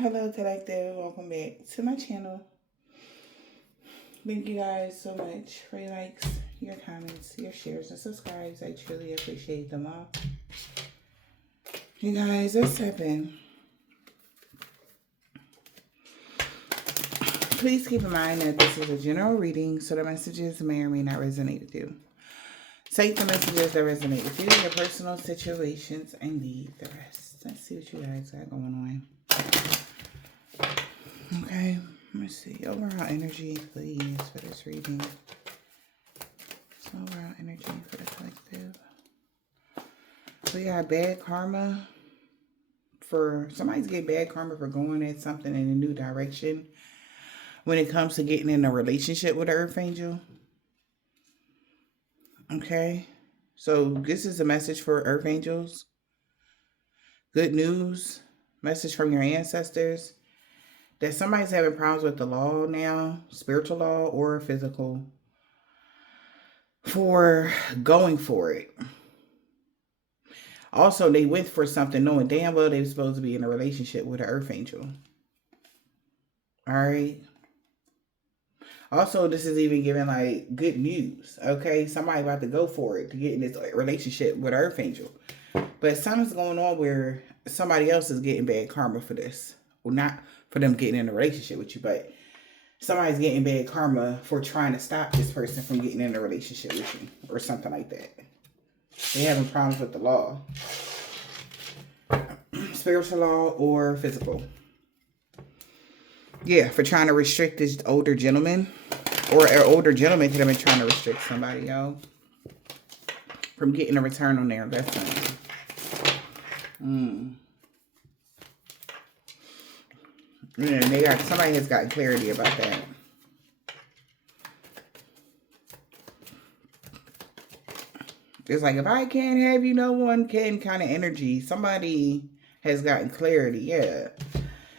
Hello, Collective. Welcome back to my channel. Thank you guys so much for your likes, your comments, your shares, and subscribes. I truly appreciate them all. You guys, what's happening? Please keep in mind that this is a general reading, so the messages may or may not resonate with you. Take the messages that resonate with you, your personal situations, and leave the rest. Let's see what you guys got going on. Okay, let's see. Overall energy, please, for this reading. Overall energy for the collective. We got bad karma. For somebody's getting bad karma for going at something in a new direction when it comes to getting in a relationship with an Earth Angel. Okay, so this is a message for Earth Angels. Good news, message from your ancestors, that somebody's having problems with the law now, spiritual law or physical, for going for it. Also, they went for something knowing damn well they were supposed to be in a relationship with an Earth Angel. All right. Also, this is even giving like good news. Okay, somebody about to go for it to get in this relationship with an Earth Angel. But something's going on where somebody else is getting bad karma for this. Well, not for them getting in a relationship with you, but somebody's getting bad karma for trying to stop this person from getting in a relationship with you or something like that. They're having problems with the law. Spiritual law or physical. Yeah, for trying to restrict this older gentleman. Or an older gentleman could have been trying to restrict somebody, yo, from getting a return on their investment. Yeah, somebody has gotten clarity about that. It's like, if I can't have you, no one can kind of energy. Somebody has gotten clarity. Yeah.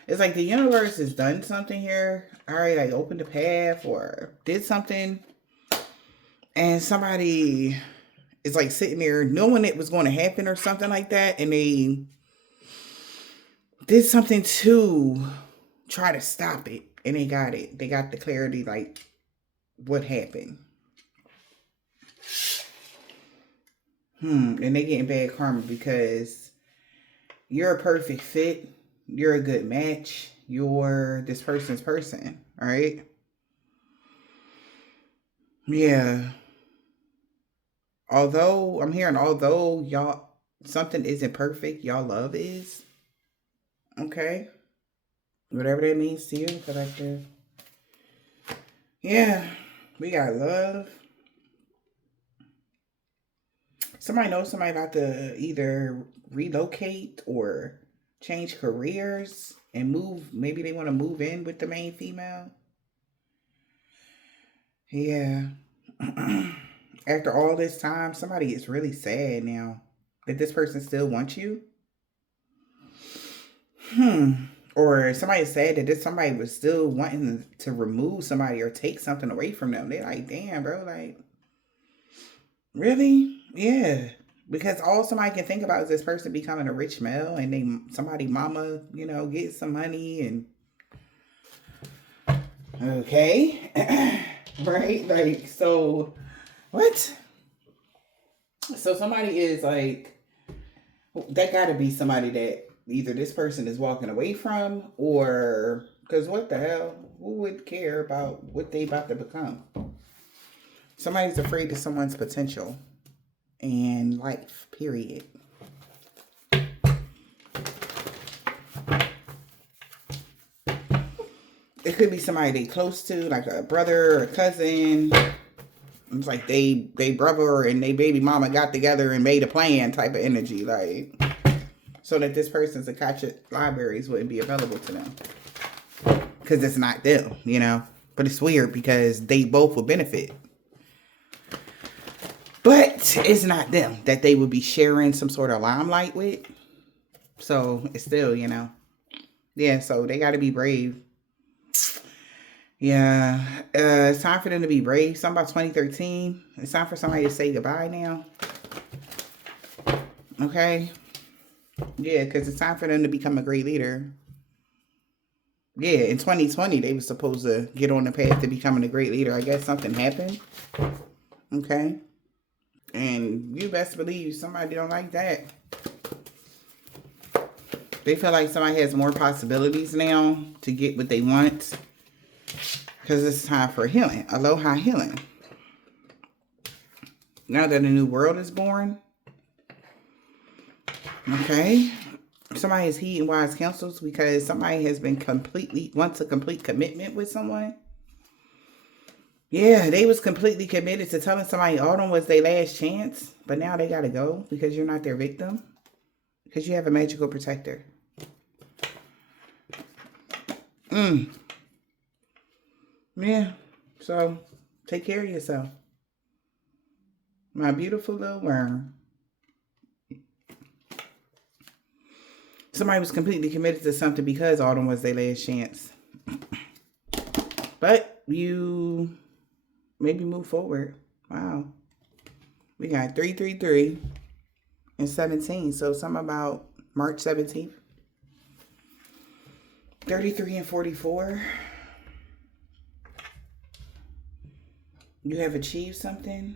It's like the universe has done something here. All right, like opened a path or did something. And somebody is like sitting there knowing it was going to happen or something like that. And they did something to try to stop it. And they got it. They got the clarity, like what happened. And they getting bad karma because you're a perfect fit. You're a good match. You're this person's person. All right. Yeah. Although I'm hearing, although y'all, something isn't perfect, y'all love is. Okay. Whatever that means to you, collective. Yeah. We got love. Somebody knows somebody about to either relocate or change careers and move. Maybe they want to move in with the main female. Yeah. After all this time, somebody is really sad now that this person still wants you. Or somebody said that this somebody was still wanting to remove somebody or take something away from them. They're like, damn, bro, like, really? Yeah. Because all somebody can think about is this person becoming a rich male and somebody mama, get some money and okay. Right? Like, so what? So somebody is like, that gotta be somebody that either this person is walking away from, or because what the hell, who would care about what they about to become? Somebody's afraid of someone's potential and life, period. It could be somebody they close to, like a brother or a cousin. It's like they brother and they baby mama got together and made a plan type of energy, like, so that this person's Akashic libraries wouldn't be available to them. Because it's not them, But it's weird because they both will benefit. But it's not them that they would be sharing some sort of limelight with. So it's still, Yeah, so they got to be brave. Yeah. It's time for them to be brave. Something about 2013. It's time for somebody to say goodbye now. Okay. Yeah, because it's time for them to become a great leader. Yeah, in 2020, they were supposed to get on the path to becoming a great leader. I guess something happened. Okay. And you best believe somebody don't like that. They feel like somebody has more possibilities now to get what they want. Because it's time for healing. Aloha healing. Now that a new world is born. Okay. Somebody is heeding wise counsels because somebody has been wants a complete commitment with someone. Yeah, they was completely committed to telling somebody autumn was their last chance. But now they got to go because you're not their victim. Because you have a magical protector. Yeah. So, take care of yourself. My beautiful little worm. Somebody was completely committed to something because autumn was their last chance. But you maybe move forward. Wow. We got 333 and 17. So something about March 17th. 33 and 44. You have achieved something.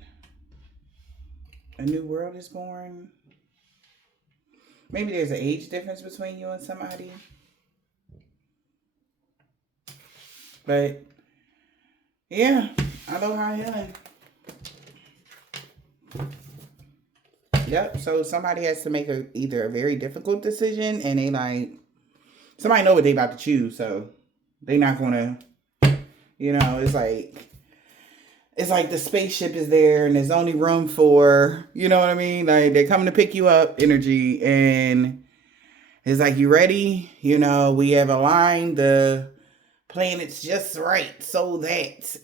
A new world is born. Maybe there's an age difference between you and somebody. But, yeah. Aloha healing. Yep. So somebody has to make either a very difficult decision and they like, somebody know what they about to choose. So they not going to, it's like the spaceship is there and there's only room for, you know what I mean? Like they're coming to pick you up energy and it's like, you ready? We have aligned the planets just right so that,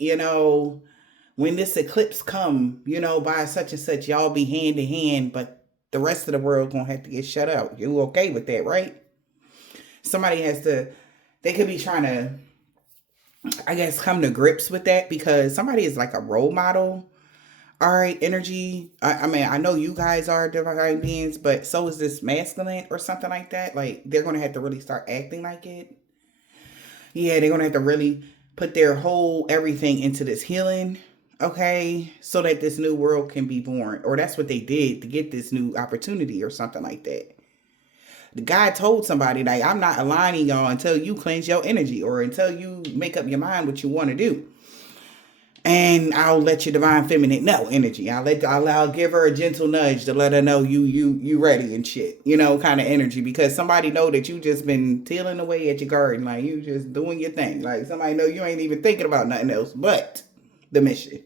when this eclipse come, by such and such, y'all be hand in hand, but the rest of the world gonna have to get shut out. You okay with that, right? Somebody they could be trying to, I guess, come to grips with that because somebody is like a role model. All right, energy. I mean, I know you guys are divine beings, but so is this masculine or something like that. Like, they're going to have to really start acting like it. Yeah, they're going to have to really put their whole everything into this healing, okay? So that this new world can be born. Or that's what they did to get this new opportunity or something like that. The guy told somebody, like, I'm not aligning y'all until you cleanse your energy or until you make up your mind what you want to do. And I'll let your divine feminine know energy. I'll give her a gentle nudge to let her know you ready and shit. Kind of energy. Because somebody know that you just been tilling away at your garden. Like, you just doing your thing. Like, somebody know you ain't even thinking about nothing else but the mission.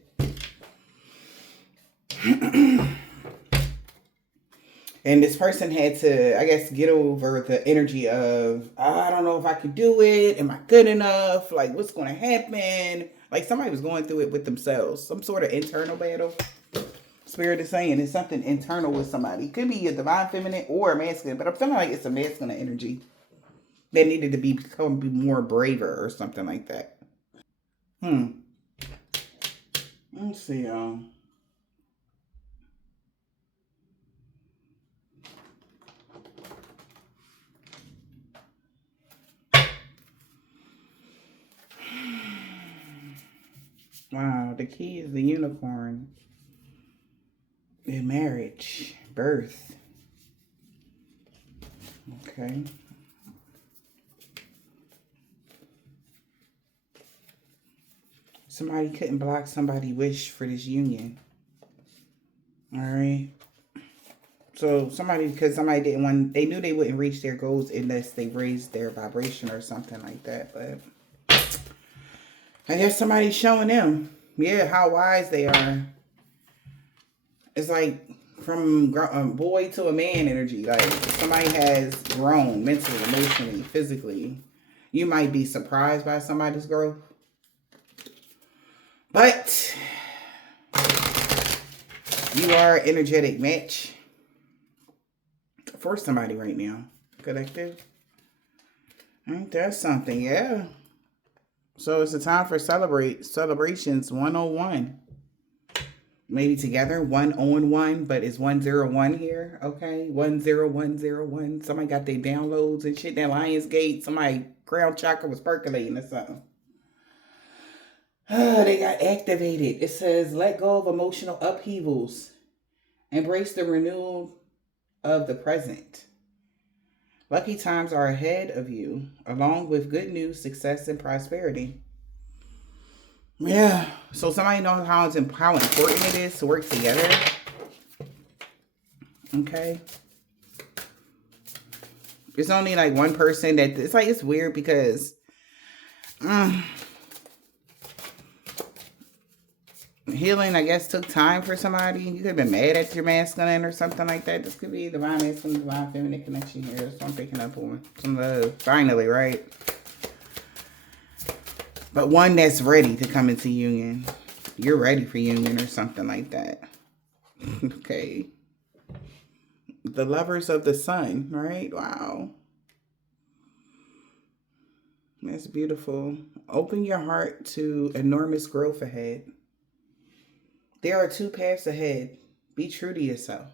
And this person had to, I guess, get over the energy of, I don't know if I can do it. Am I good enough? Like, what's going to happen? Like, somebody was going through it with themselves. Some sort of internal battle. Spirit is saying it's something internal with somebody. It could be a divine feminine or a masculine, but I'm feeling like it's a masculine energy that needed to be more braver or something like that. Let's see, y'all. Wow, the key is the unicorn. In marriage, birth. Okay. Somebody couldn't block somebody's wish for this union. All right. So because somebody didn't want, they knew they wouldn't reach their goals unless they raised their vibration or something like that. But I guess somebody's showing them, how wise they are. It's like from a boy to a man energy. Like somebody has grown mentally, emotionally, physically. You might be surprised by somebody's growth. But you are an energetic match for somebody right now. Collective. Ain't that something? Yeah. So it's a time for celebrations 101. maybe together, 1 on 1, but it's 101 here. Okay, 10101. Somebody got their downloads and shit. That Lionsgate, somebody crown chakra was percolating or something. They got activated. It says, let go of emotional upheavals. Embrace the renewal of the present. Lucky times are ahead of you, along with good news, success, and prosperity. Yeah. So somebody knows how important it is to work together. Okay. It's only like one person that it's like, it's weird because healing, I guess, took time for somebody. You could have been mad at your masculine or something like that. This could be divine masculine, divine feminine connection here. That's what I'm picking up on. Some love. Finally, right? But one that's ready to come into union. You're ready for union or something like that. Okay. The lovers of the sun, right? Wow. That's beautiful. Open your heart to enormous growth ahead. There are 2 paths ahead. Be true to yourself.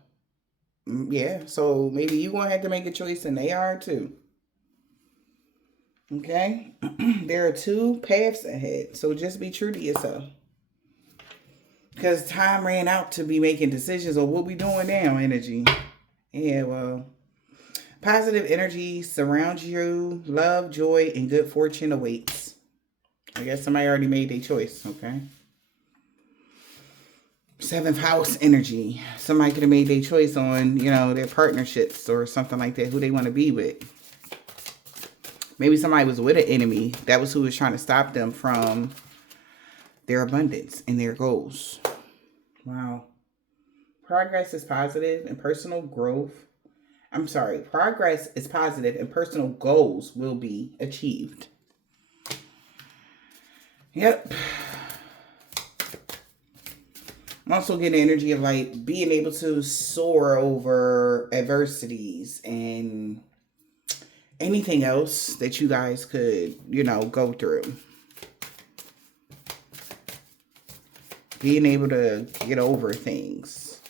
Yeah, so maybe you're going to have to make a choice and they are too. Okay? There are 2 paths ahead. So just be true to yourself. Because time ran out to be making decisions on what we doing now, energy. Yeah, well. Positive energy surrounds you. Love, joy, and good fortune awaits. I guess somebody already made their choice, okay? 7th house energy. Somebody could have made their choice on, their partnerships or something like that, who they want to be with. Maybe somebody was with an enemy. That was who was trying to stop them from their abundance and their goals. Wow. Progress is positive and personal growth. Progress is positive and personal goals will be achieved. Yep. I'm also getting energy of like being able to soar over adversities and anything else that you guys could, go through. Being able to get over things.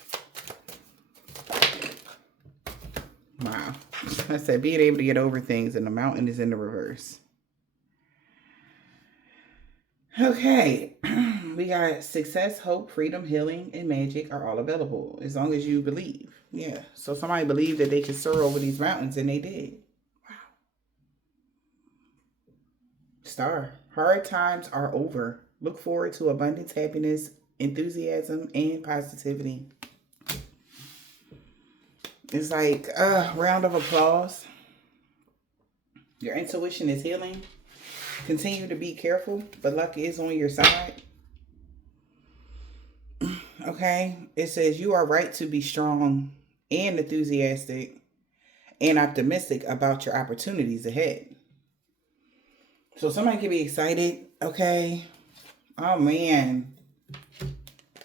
Wow. I said being able to get over things, and the mountain is in the reverse. Okay. We got success, hope, freedom, healing, and magic are all available as long as you believe. Yeah. So somebody believed that they could soar over these mountains, and they did. Wow. Star. Hard times are over. Look forward to abundance, happiness, enthusiasm, and positivity. It's like a round of applause. Your intuition is healing. Continue to be careful, but luck is on your side. Okay? It says you are right to be strong and enthusiastic and optimistic about your opportunities ahead. So somebody can be excited, okay? Oh, man.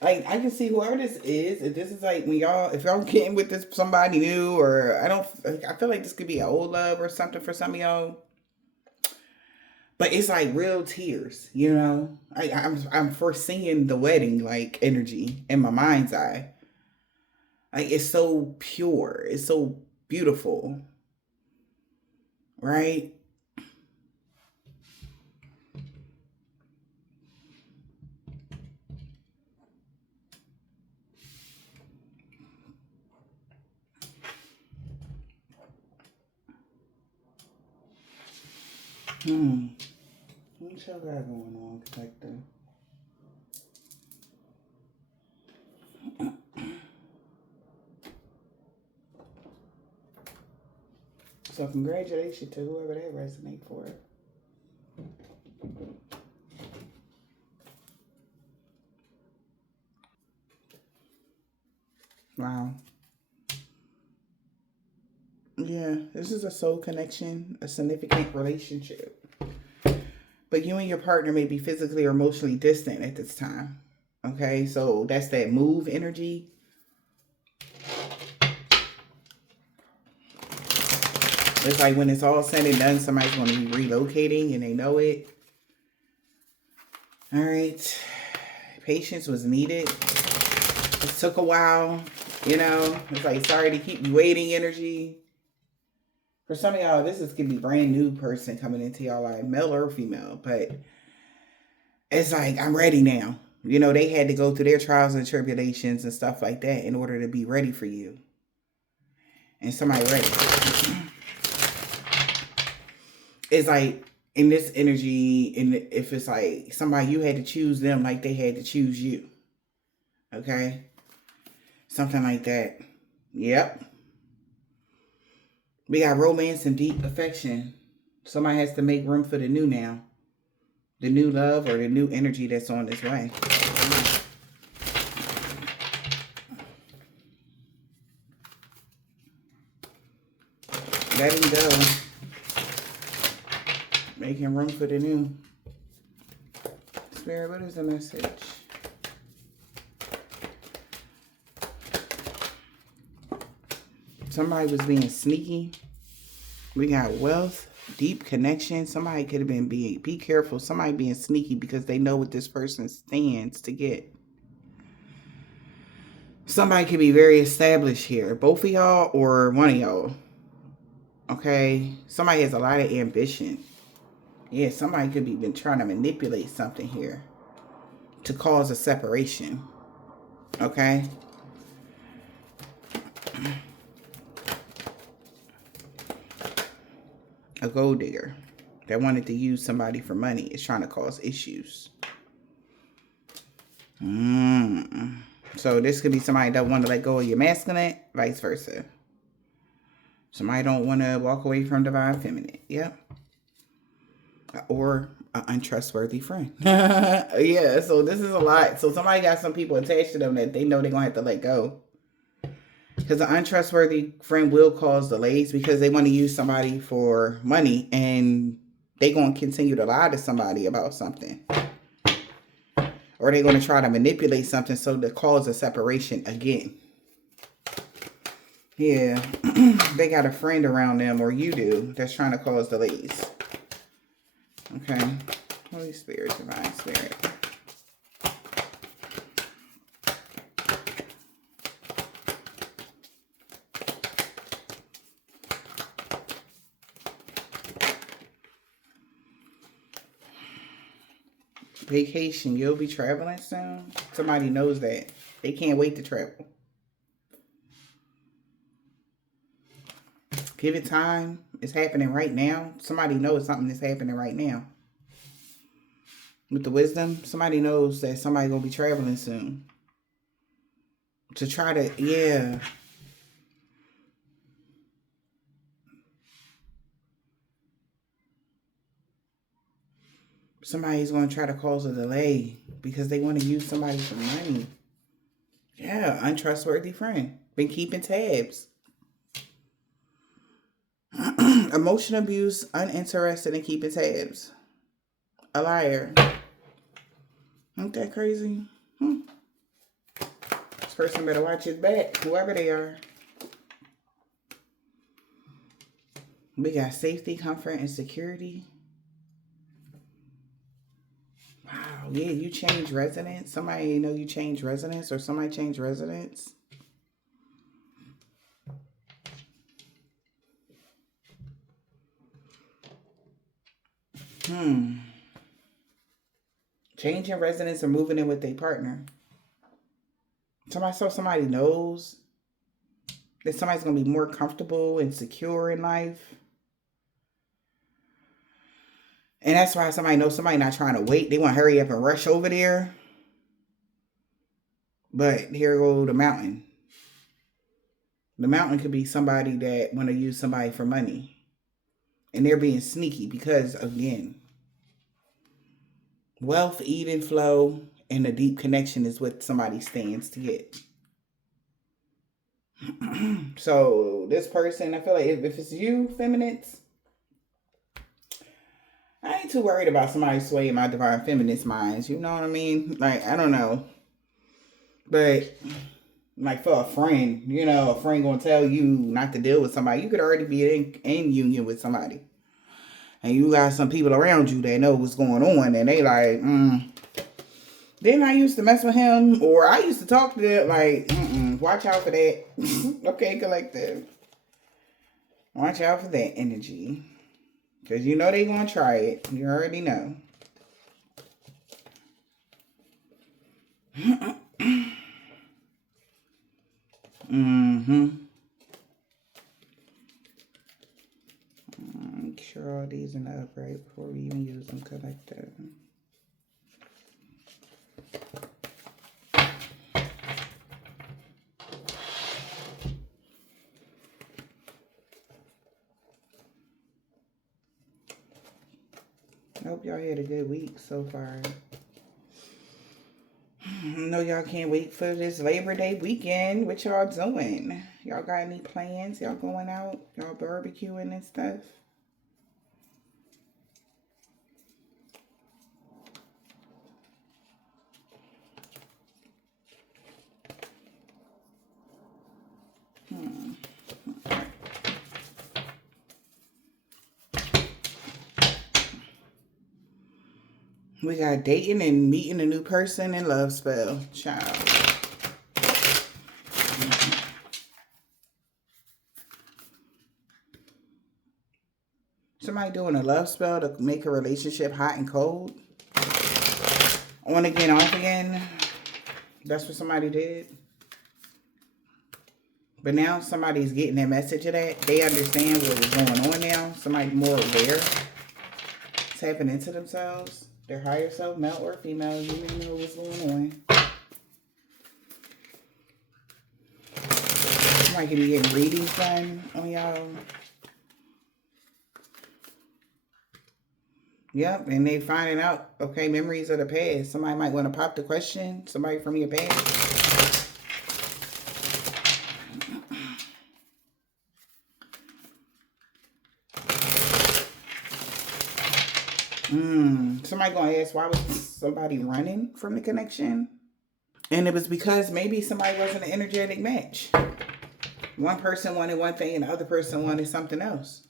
Like, I can see whoever this is, if this is like when if y'all getting with this somebody new, or I feel like this could be an old love or something for some of y'all. But it's like real tears, I'm foreseeing the wedding, like, energy in my mind's eye. Like, it's so pure. It's so beautiful. Right? What y'all got going on, Collector? So congratulations to whoever that resonates for. Wow. Yeah, this is a soul connection, a significant relationship. But you and your partner may be physically or emotionally distant at this time. Okay, so that's that move energy. It's like when it's all said and done, somebody's going to be relocating and they know it. All right. Patience was needed. Just took a while, you know. It's like, sorry to keep you waiting energy. For some of y'all, this is going to be brand new person coming into y'all life, male or female. But it's like, I'm ready now. You know, they had to go through their trials and tribulations and stuff like that in order to be ready for you. And somebody ready. It's like, in this energy, and if it's like somebody, you had to choose them like they had to choose you. Okay? Something like that. Yep. We got romance and deep affection. Somebody has to make room for the new now. The new love or the new energy that's on its way. Letting go. Making room for the new. Spirit, what is the message? Somebody was being sneaky. We got wealth, deep connection. Somebody could have been be careful. Somebody being sneaky because they know what this person stands to get. Somebody could be very established here. Both of y'all or one of y'all. Okay? Somebody has a lot of ambition. Yeah, somebody could be been trying to manipulate something here to cause a separation. Okay? A gold digger that wanted to use somebody for money is trying to cause issues. So this could be somebody that want to let go of your masculine, vice versa. Somebody don't want to walk away from divine feminine. Yep. Or an untrustworthy friend. Yeah, so this is a lot. So somebody got some people attached to them that they know they're going to have to let go. Because an untrustworthy friend will cause delays because they want to use somebody for money and they're going to continue to lie to somebody about something. Or they're going to try to manipulate something so to cause a separation again. Yeah, they got a friend around them, or you do, that's trying to cause delays. Okay. Holy Spirit, Divine Spirit. Vacation, you'll be traveling soon. Somebody knows that. They can't wait to travel. Give it time. It's happening right now. Somebody knows something is happening right now. With the wisdom, somebody knows that somebody gonna be traveling soon. To try to, yeah. Somebody's going to try to cause a delay because they want to use somebody for money. Yeah, untrustworthy friend. Been keeping tabs. Emotional abuse, uninterested in keeping tabs. A liar. Ain't that crazy? This person better watch his back, whoever they are. We got safety, comfort, and security. Wow, yeah, you change residence. Somebody know you change residence, or somebody change residence. Changing residence or moving in with their partner. Somebody knows that somebody's going to be more comfortable and secure in life. And that's why somebody knows somebody not trying to wait. They want to hurry up and rush over there. But here go the mountain. The mountain could be somebody that want to use somebody for money. And they're being sneaky because, again, wealth, even flow, and a deep connection is what somebody stands to get. So this person, I feel like if it's you, feminists, I ain't too worried about somebody swaying my divine feminist minds. You know what I mean? Like, I don't know. But, like, for a friend, you know, a friend gonna tell you not to deal with somebody. You could already be in union with somebody. And you got some people around you that know what's going on. And they like, Then I used to mess with him, or I used to talk to them like, watch out for that. Okay, collective. Watch out for that energy. Because you know they going to try it. You already know. Make sure all these in the upright before we even use them, collective. I hope y'all had a good week so far. I know y'all can't wait for this Labor Day weekend. What y'all doing? Y'all got any plans? Y'all going out? Y'all barbecuing and stuff? We got dating and meeting a new person and love spell. Child. Somebody doing a love spell to make a relationship hot and cold. On again, off again. That's what somebody did. But now somebody's getting that message of that. They understand what is going on now. Somebody more aware. Tapping into themselves. Their higher self, male or female. You may know what's going on. Somebody could be getting readings done on y'all. Yep, and they finding out, okay, memories of the past. Somebody might want to pop the question. Somebody from your past. Somebody gonna ask, why was somebody running from the connection? And it was because maybe somebody wasn't an energetic match. One person wanted one thing and the other person wanted something else.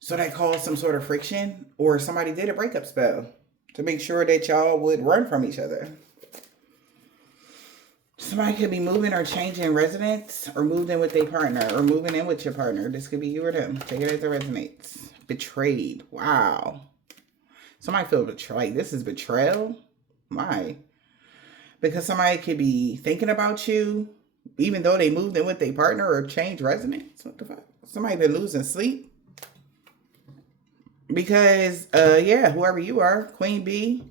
So that caused some sort of friction, or somebody did a breakup spell to make sure that y'all would run from each other. Somebody could be moving or changing residence, or moved in with their partner, or moving in with your partner. This could be you or them. Take it as it resonates. Betrayed. Wow. Somebody feel betrayed. Like, this is betrayal? Why? Because somebody could be thinking about you, even though they moved in with their partner or changed residence. What the fuck? Somebody been losing sleep. Because, yeah, whoever you are, Queen Bee,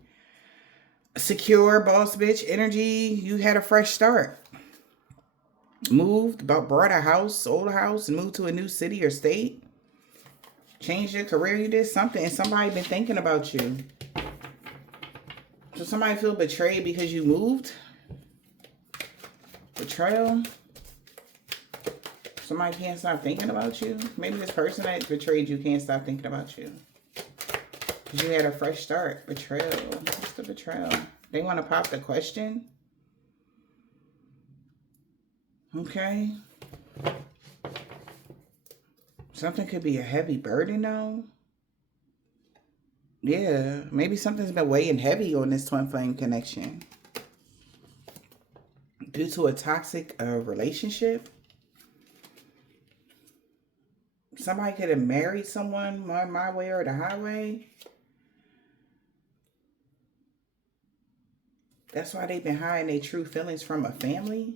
secure, boss bitch energy, you had a fresh start. Moved, bought a house, sold a house, and moved to a new city or state. Changed your career, you did something, and somebody been thinking about you. So somebody feel betrayed because you moved? Betrayal? Somebody can't stop thinking about you? Maybe this person that betrayed you can't stop thinking about you. Because you had a fresh start. Betrayal. What's the betrayal? They want to pop the question? Okay. Something could be a heavy burden though. Yeah. Maybe something's been weighing heavy on this twin flame connection. Due to a toxic relationship. Somebody could have married someone my way or the highway. That's why they've been hiding their true feelings from a family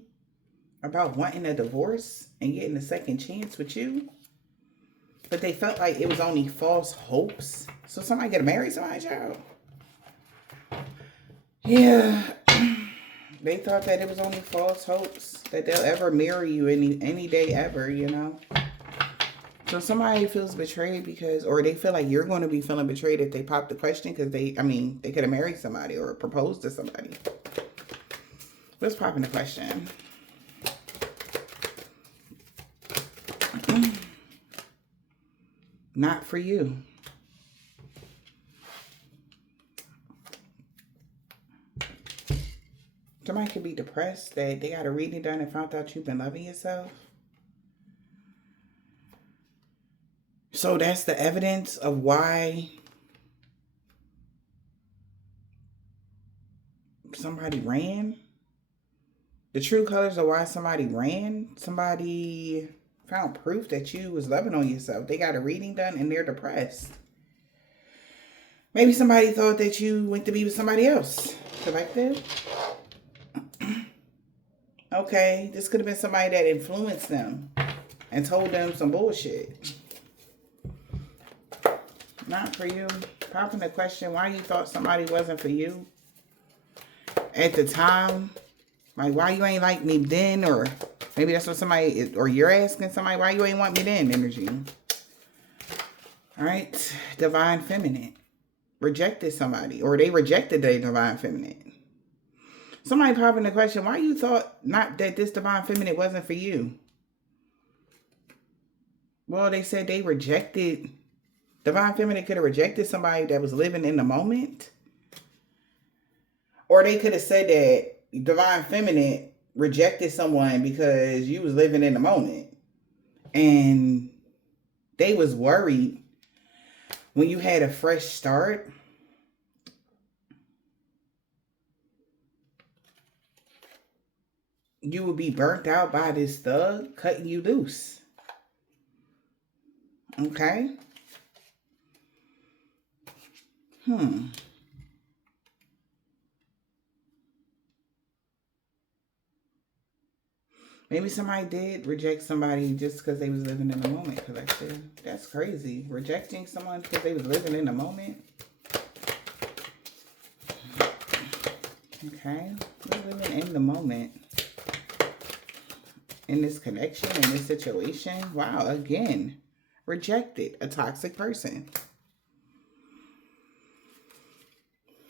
about wanting a divorce and getting a second chance with you. But they felt like it was only false hopes. So somebody could have married somebody's child. Yeah. They thought that it was only false hopes that they'll ever marry you any day ever, you know. So somebody feels betrayed because, or they feel like you're going to be feeling betrayed if they pop the question because they could have married somebody or proposed to somebody. Let's pop in the question. Not for you. Somebody could be depressed that they got a reading done and found out you've been loving yourself. So that's the evidence of why somebody ran. The true colors of why somebody ran. Somebody found proof that you was loving on yourself. They got a reading done and they're depressed. Maybe somebody thought that you went to be with somebody else. Collective. Okay, this could have been somebody that influenced them and told them some bullshit. Not for you. Popping the question why you thought somebody wasn't for you at the time. Like, why you ain't like me then? Or maybe that's what somebody, or you're asking somebody, why you ain't want me then, energy. All right. Divine feminine. Rejected somebody. Or they rejected the divine feminine. Somebody popping the question, why you thought not that this divine feminine wasn't for you? Well, they said they rejected. Divine feminine could have rejected somebody that was living in the moment. Or they could have said that divine feminine rejected someone because you was living in the moment. And they was worried when you had a fresh start. You would be burnt out by this thug cutting you loose. Okay. Maybe somebody did reject somebody just because they was living in the moment, collective. That's crazy. Rejecting someone because they was living in the moment. Okay. We're living in the moment. In this connection, in this situation. Wow, again. Rejected. A toxic person.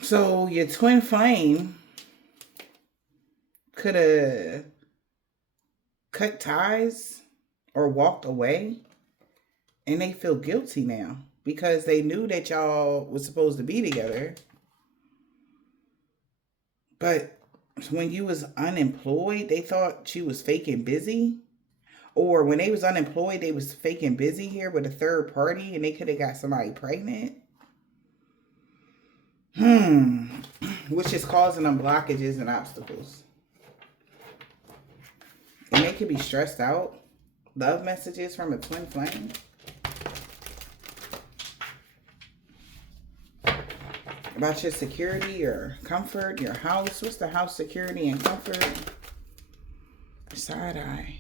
So your twin flame could have cut ties or walked away, and they feel guilty now because they knew that y'all was supposed to be together. But when you was unemployed, they thought she was faking busy. Or when they was unemployed, they was faking busy here with a third party, and they could have got somebody pregnant. Which is causing them blockages and obstacles. And they could be stressed out. Love messages from a twin flame. About your security, your comfort, your house. What's the house security and comfort? Side eye.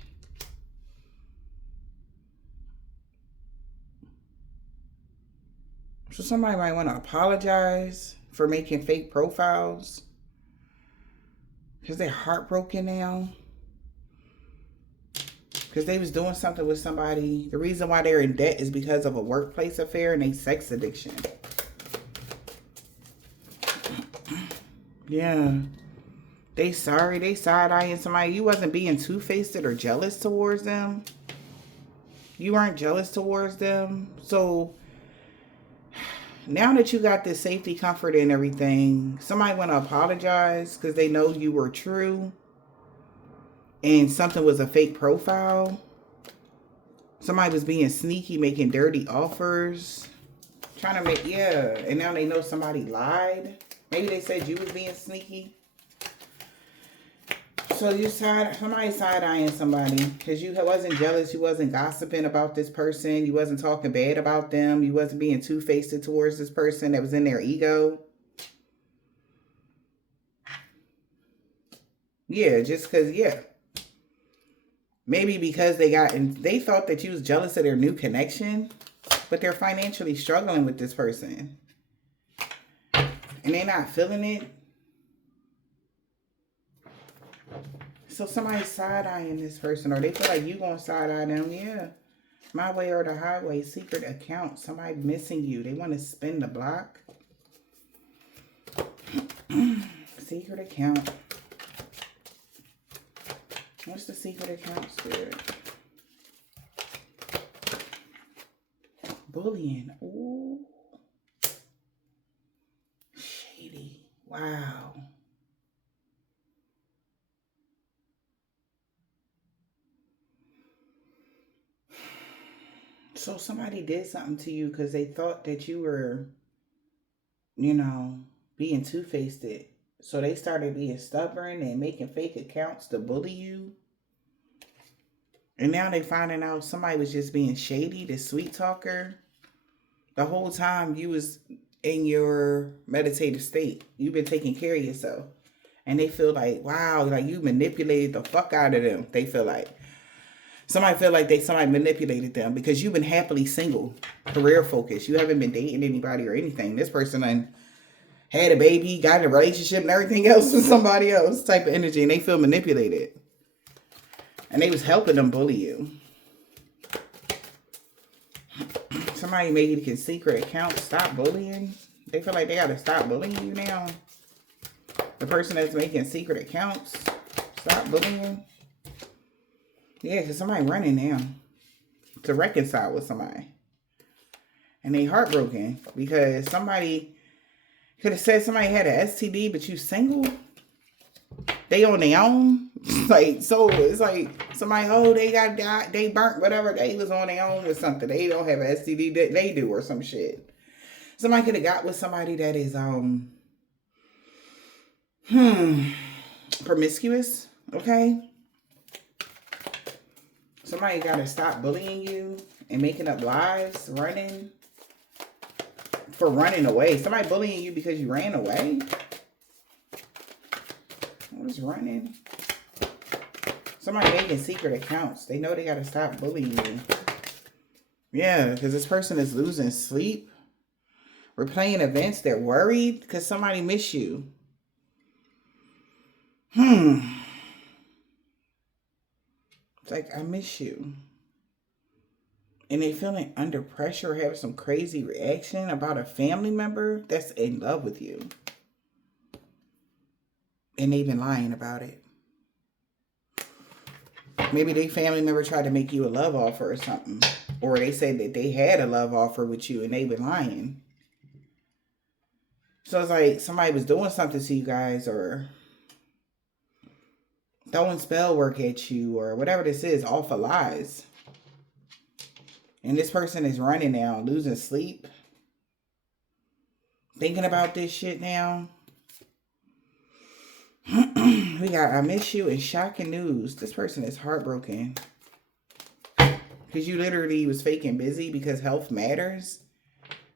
So somebody might want to apologize for making fake profiles. Because they're heartbroken now. Because they was doing something with somebody. The reason why they're in debt is because of a workplace affair and a sex addiction. Yeah. They sorry. They side-eyeing somebody. You wasn't being two-faced or jealous towards them. You weren't jealous towards them. So now that you got this safety, comfort, and everything, somebody want to apologize because they know you were true. And something was a fake profile. Somebody was being sneaky, making dirty offers. Trying to make, yeah. And now they know somebody lied. Maybe they said you was being sneaky. So somebody side-eyeing somebody. Because you wasn't jealous. You wasn't gossiping about this person. You wasn't talking bad about them. You wasn't being two-faced towards this person that was in their ego. Yeah, just because, yeah. Maybe because they thought that you was jealous of their new connection, but they're financially struggling with this person. And they're not feeling it. So somebody's side-eyeing this person, or they feel like you gonna side-eye them. Yeah. My way or the highway, secret account. Somebody missing you. They want to spin the block. Secret account. What's the secret account, Spirit? Bullying. Ooh. Shady. Wow. So somebody did something to you because they thought that you were, being two-faced. So they started being stubborn and making fake accounts to bully you. And now they finding out somebody was just being shady, the sweet talker. The whole time you was in your meditative state. You've been taking care of yourself. And they feel like, wow, like you manipulated the fuck out of them. They feel like. Somebody feel like somebody manipulated them because you've been happily single, career focused. You haven't been dating anybody or anything. This person had a baby, got in a relationship and everything else with somebody else type of energy. And they feel manipulated. And they was helping them bully you. Somebody making secret accounts stop bullying. They feel like they got to stop bullying you now. The person that's making secret accounts stop bullying. Yeah, because somebody running now to reconcile with somebody. And they heartbroken because somebody could have said somebody had an STD, but you single. They on their own. Like, so it's like somebody, oh, they got died, they burnt, whatever. They was on their own with something. They don't have an STD that they do or some shit. Somebody could have got with somebody that is promiscuous, okay? Somebody got to stop bullying you and making up lies, running away. Somebody bullying you because you ran away? What is running? Somebody making secret accounts. They know they got to stop bullying you. Yeah, because this person is losing sleep. Replaying events. They're worried because somebody missed you. It's like, I miss you. And they feeling under pressure, have some crazy reaction about a family member that's in love with you. And they've been lying about it. Maybe their family member tried to make you a love offer or something. Or they said that they had a love offer with you and they've been lying. So it's like somebody was doing something to you guys or throwing spell work at you or whatever this is, all for lies. And this person is running now, losing sleep. Thinking about this shit now. We got I miss you and shocking news. This person is heartbroken. Because you literally was faking busy because health matters.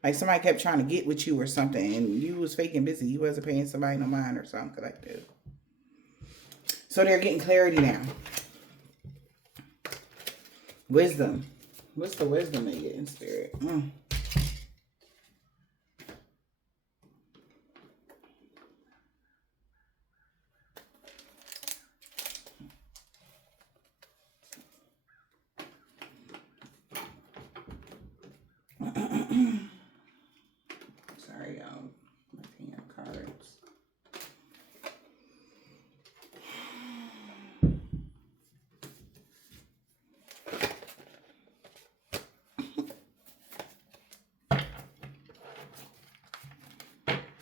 Like somebody kept trying to get with you or something and you was faking busy. You wasn't paying somebody no mind or something like that. So they're getting clarity now. Wisdom. What's the wisdom they get in spirit? Sorry, y'all. My pen cards.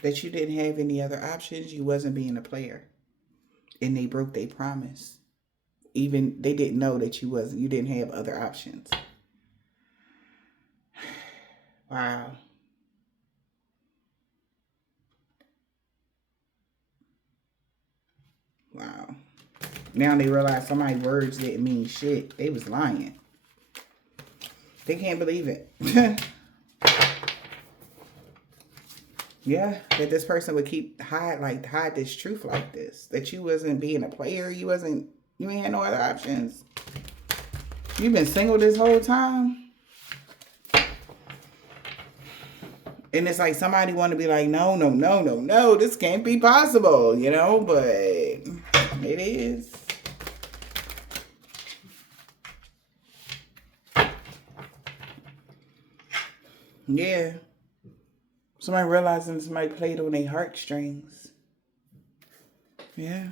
That you didn't have any other options. You wasn't being a player. And they broke their promise. Even they didn't know that you didn't have other options. Wow. Wow. Now they realize somebody's words didn't mean shit. They was lying. They can't believe it. Yeah, that this person would hide this truth like this. That you wasn't being a player. You ain't had no other options. You've been single this whole time. And it's like somebody want to be like, no, this can't be possible, but it is. Yeah. Somebody realizing somebody played on their heartstrings. Yeah.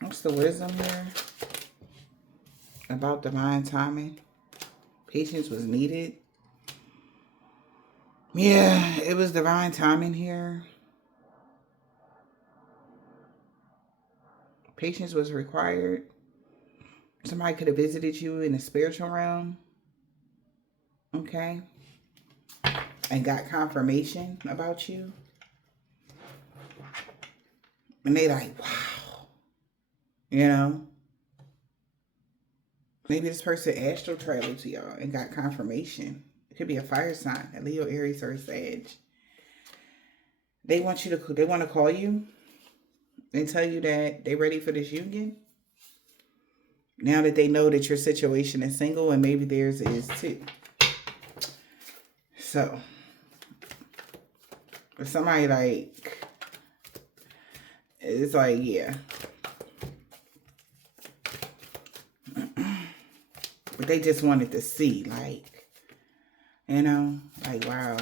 What's the wisdom here? About divine timing. Patience was needed. Yeah, it was divine timing here. Patience was required. Somebody could have visited you in the spiritual realm. Okay. and got confirmation about you. And they like, wow, you know. Maybe this person astral traveled to y'all and got confirmation. It could be a fire sign, a Leo, Aries, or a Sag. They want to call you and tell you that they're ready for this union. Now that they know that your situation is single and maybe theirs is too. So, if somebody like, it's like, yeah. But they just wanted to see, like, you know, like, wow.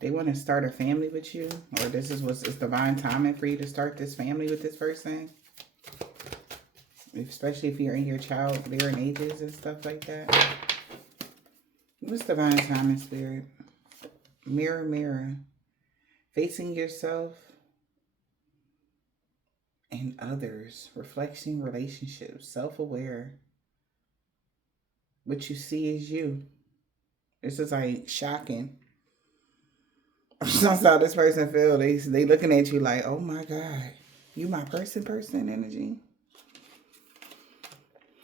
They want to start a family with you, or this is what's divine timing for you to start this family with this person. Especially if you're in your childbearing ages and stuff like that. What's divine timing, spirit? Mirror, mirror. Facing yourself and others. Reflection, relationships. Self-aware. What you see is you. This is like shocking. That's how this person feel. They looking at you like, oh my God, you my person energy.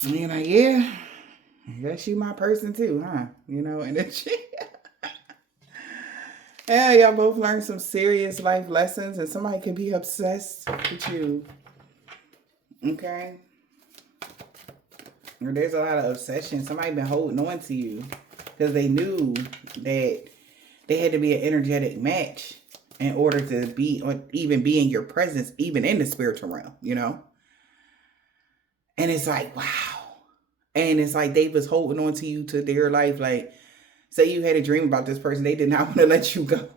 And you're like, yeah, I guess you my person too, huh? You know, energy. Yeah, y'all both learned some serious life lessons, and somebody can be obsessed with you. Okay? Or there's a lot of obsession. Somebody been holding on to you because they knew that they had to be an energetic match in order to even be in your presence, even in the spiritual realm, you know? And it's like, wow. And it's like they was holding on to you to their life. Like, say you had a dream about this person, they did not want to let you go.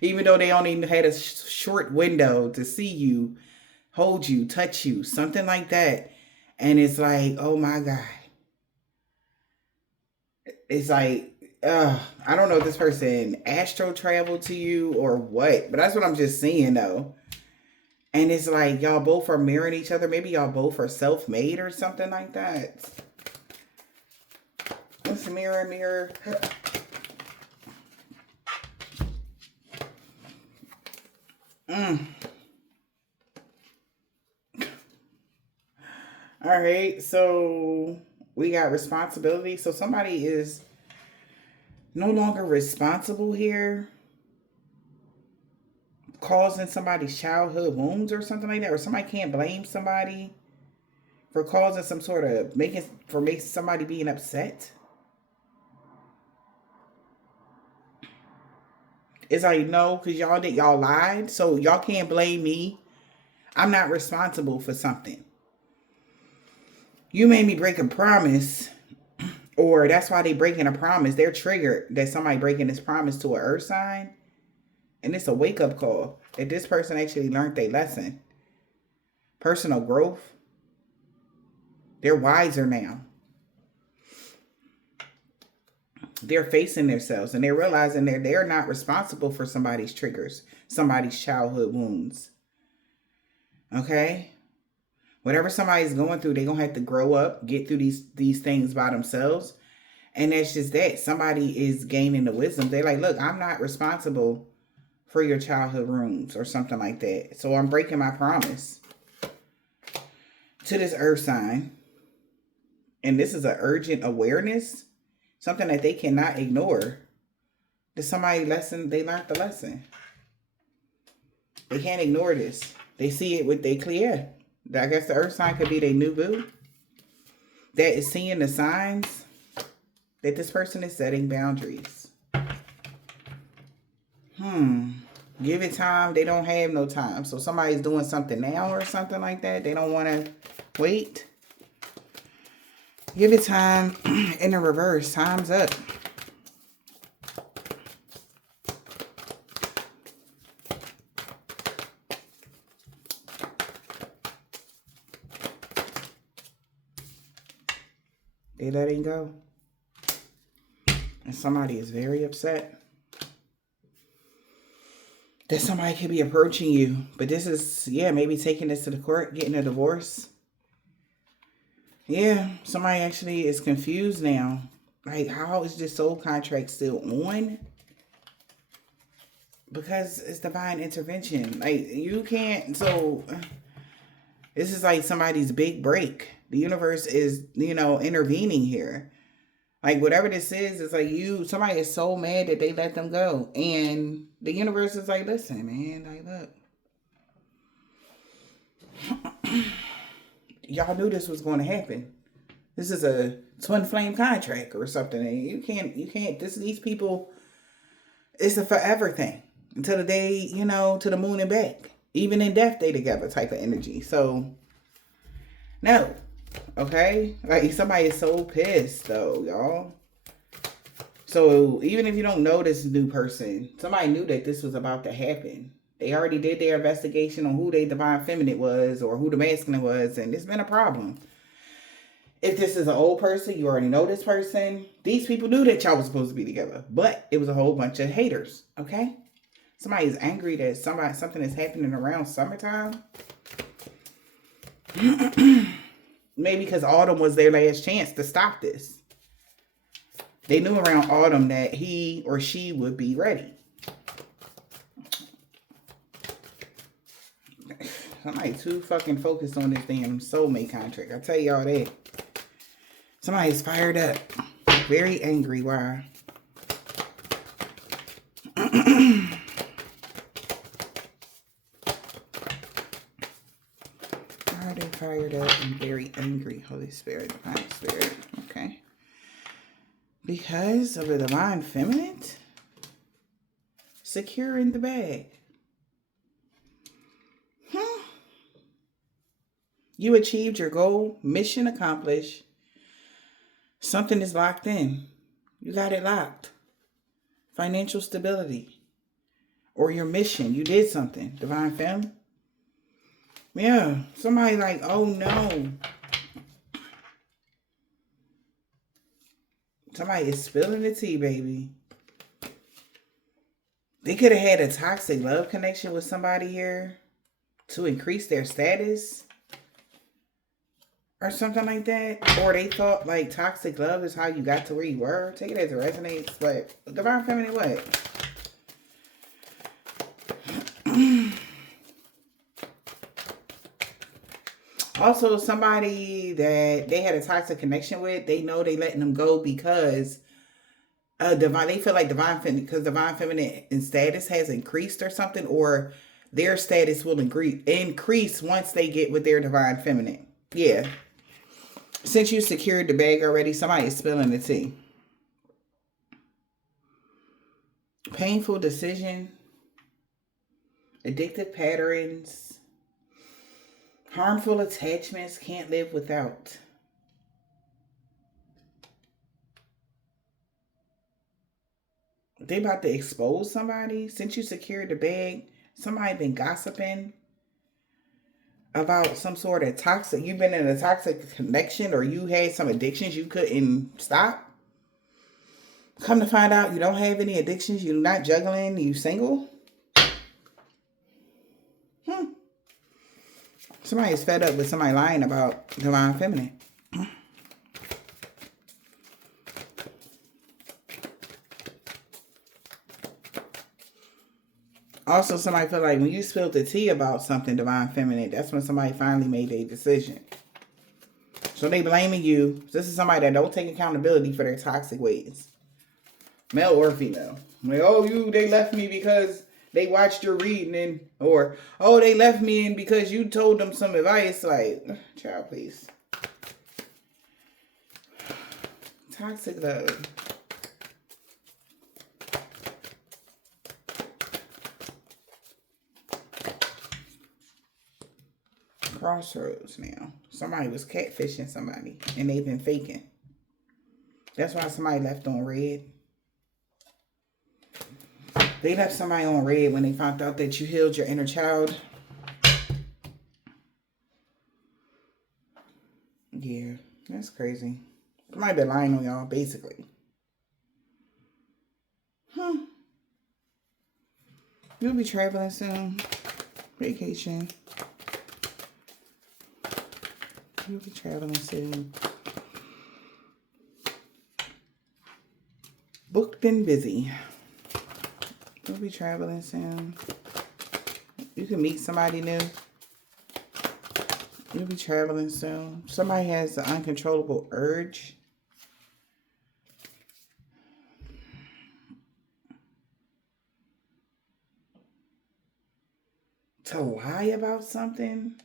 Even though they only had a short window to see you, hold you, touch you, something like that. And it's like, oh my God. It's like, I don't know if this person astro traveled to you or what, but that's what I'm just seeing though. And it's like y'all both are mirroring each other. Maybe y'all both are self-made or something like that. What's mirror, mirror? All right, so we got responsibility. So somebody is no longer responsible here, causing somebody's childhood wounds or something like that, or somebody can't blame somebody for causing some sort of making somebody being upset. It's like, no, because y'all lied, so y'all can't blame me. I'm not responsible for something. You made me break a promise, or that's why they breaking a promise. They're triggered that somebody breaking this promise to an earth sign. And it's a wake-up call that this person actually learned their lesson. Personal growth. They're wiser now. They're facing themselves and they're realizing that they're not responsible for somebody's triggers, somebody's childhood wounds. Okay? Whatever somebody's going through, they're going to have to grow up, get through these things by themselves. And that's just that. Somebody is gaining the wisdom. They're like, look, I'm not responsible for your childhood wounds or something like that. So I'm breaking my promise to this earth sign. And this is an urgent awareness, something that they cannot ignore. That somebody they learned the lesson. They can't ignore this. They see it with their clear. I guess the earth sign could be their new boo that is seeing the signs that this person is setting boundaries. Give it time. They don't have no time. So somebody's doing something now or something like that. They don't want to wait. Give it time. In the reverse. Time's up. They letting go. And somebody is very upset that somebody could be approaching you. But this is, maybe taking this to the court, getting a divorce. Yeah, somebody actually is confused now. Like, how is this soul contract still on? Because it's divine intervention. Like, you can't. So, this is like somebody's big break. The universe is, intervening here. Like, whatever this is like somebody is so mad that they let them go. And the universe is like, listen, man, like, look, y'all knew this was going to happen. This is a twin flame contract or something. And you can't, these people, it's a forever thing until the day, to the moon and back. Even in death, they together type of energy. So, no. Okay? Like, somebody is so pissed, though, y'all. So, even if you don't know this new person, somebody knew that this was about to happen. They already did their investigation on who their divine feminine was or who the masculine was, and it's been a problem. If this is an old person, you already know this person. These people knew that y'all was supposed to be together, but it was a whole bunch of haters, okay? Somebody is angry that something is happening around summertime. Maybe because autumn was their last chance to stop this. They knew around autumn that he or she would be ready. Somebody too fucking focused on this damn soulmate contract. I tell y'all that. Somebody's fired up. Very angry. Why? Are they fired up and very angry? Holy Spirit, Divine Spirit. Okay. Because of the divine feminine? Secure in the bag. You achieved your goal. Mission accomplished. Something is locked in. You got it locked. Financial stability. Or your mission. You did something. Divine femme. Yeah. Somebody like, oh no. Somebody is spilling the tea, baby. They could have had a toxic love connection with somebody here to increase their status or something like that. Or they thought like toxic love is how you got to where you were. Take it as it resonates. But divine feminine, what? Also, somebody that they had a toxic connection with, they know they letting them go because they feel like divine feminine, because divine feminine in status has increased or something, or their status will increase once they get with their divine feminine. Yeah. Since you secured the bag already, somebody is spilling the tea. Painful decision. Addictive patterns. Harmful attachments, can't live without. They about to expose somebody. Since you secured the bag, somebody been gossiping about some sort of toxic. You've been in a toxic connection, or you had some addictions you couldn't stop. Come to find out, you don't have any addictions. You're not juggling. You single. Somebody is fed up with somebody lying about divine feminine. Also, somebody feel like when you spilled the tea about something divine feminine, that's when somebody finally made a decision. So they blaming you. This is somebody that don't take accountability for their toxic ways. Male or female. Like, oh, they left me because they watched your reading, or, oh, they left me and because you told them some advice. Like, child, please. Toxic love. Crossroads now. Somebody was catfishing somebody and they've been faking. That's why somebody left on red. They left somebody on red when they found out that you healed your inner child. Yeah, that's crazy. Somebody been lying on y'all, basically. You'll be traveling soon. Vacation. You'll be traveling soon. Booked and busy. You'll be traveling soon. You can meet somebody new. You'll be traveling soon. Somebody has an uncontrollable urge to lie about something.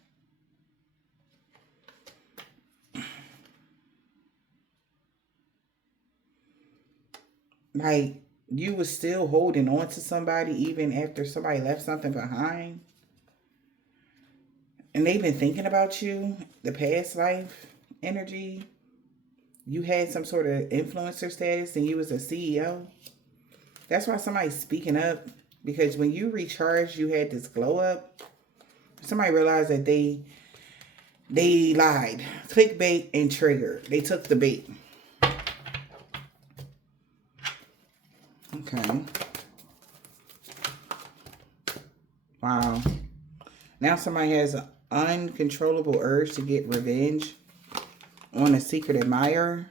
Like, you was still holding on to somebody even after somebody left something behind. And they've been thinking about you, the past life energy. You had some sort of influencer status and you was a CEO. That's why somebody's speaking up. Because when you recharged, you had this glow up. Somebody realized that they lied. Clickbait and trigger. They took the bait. Okay. Wow. Now somebody has an uncontrollable urge to get revenge on a secret admirer.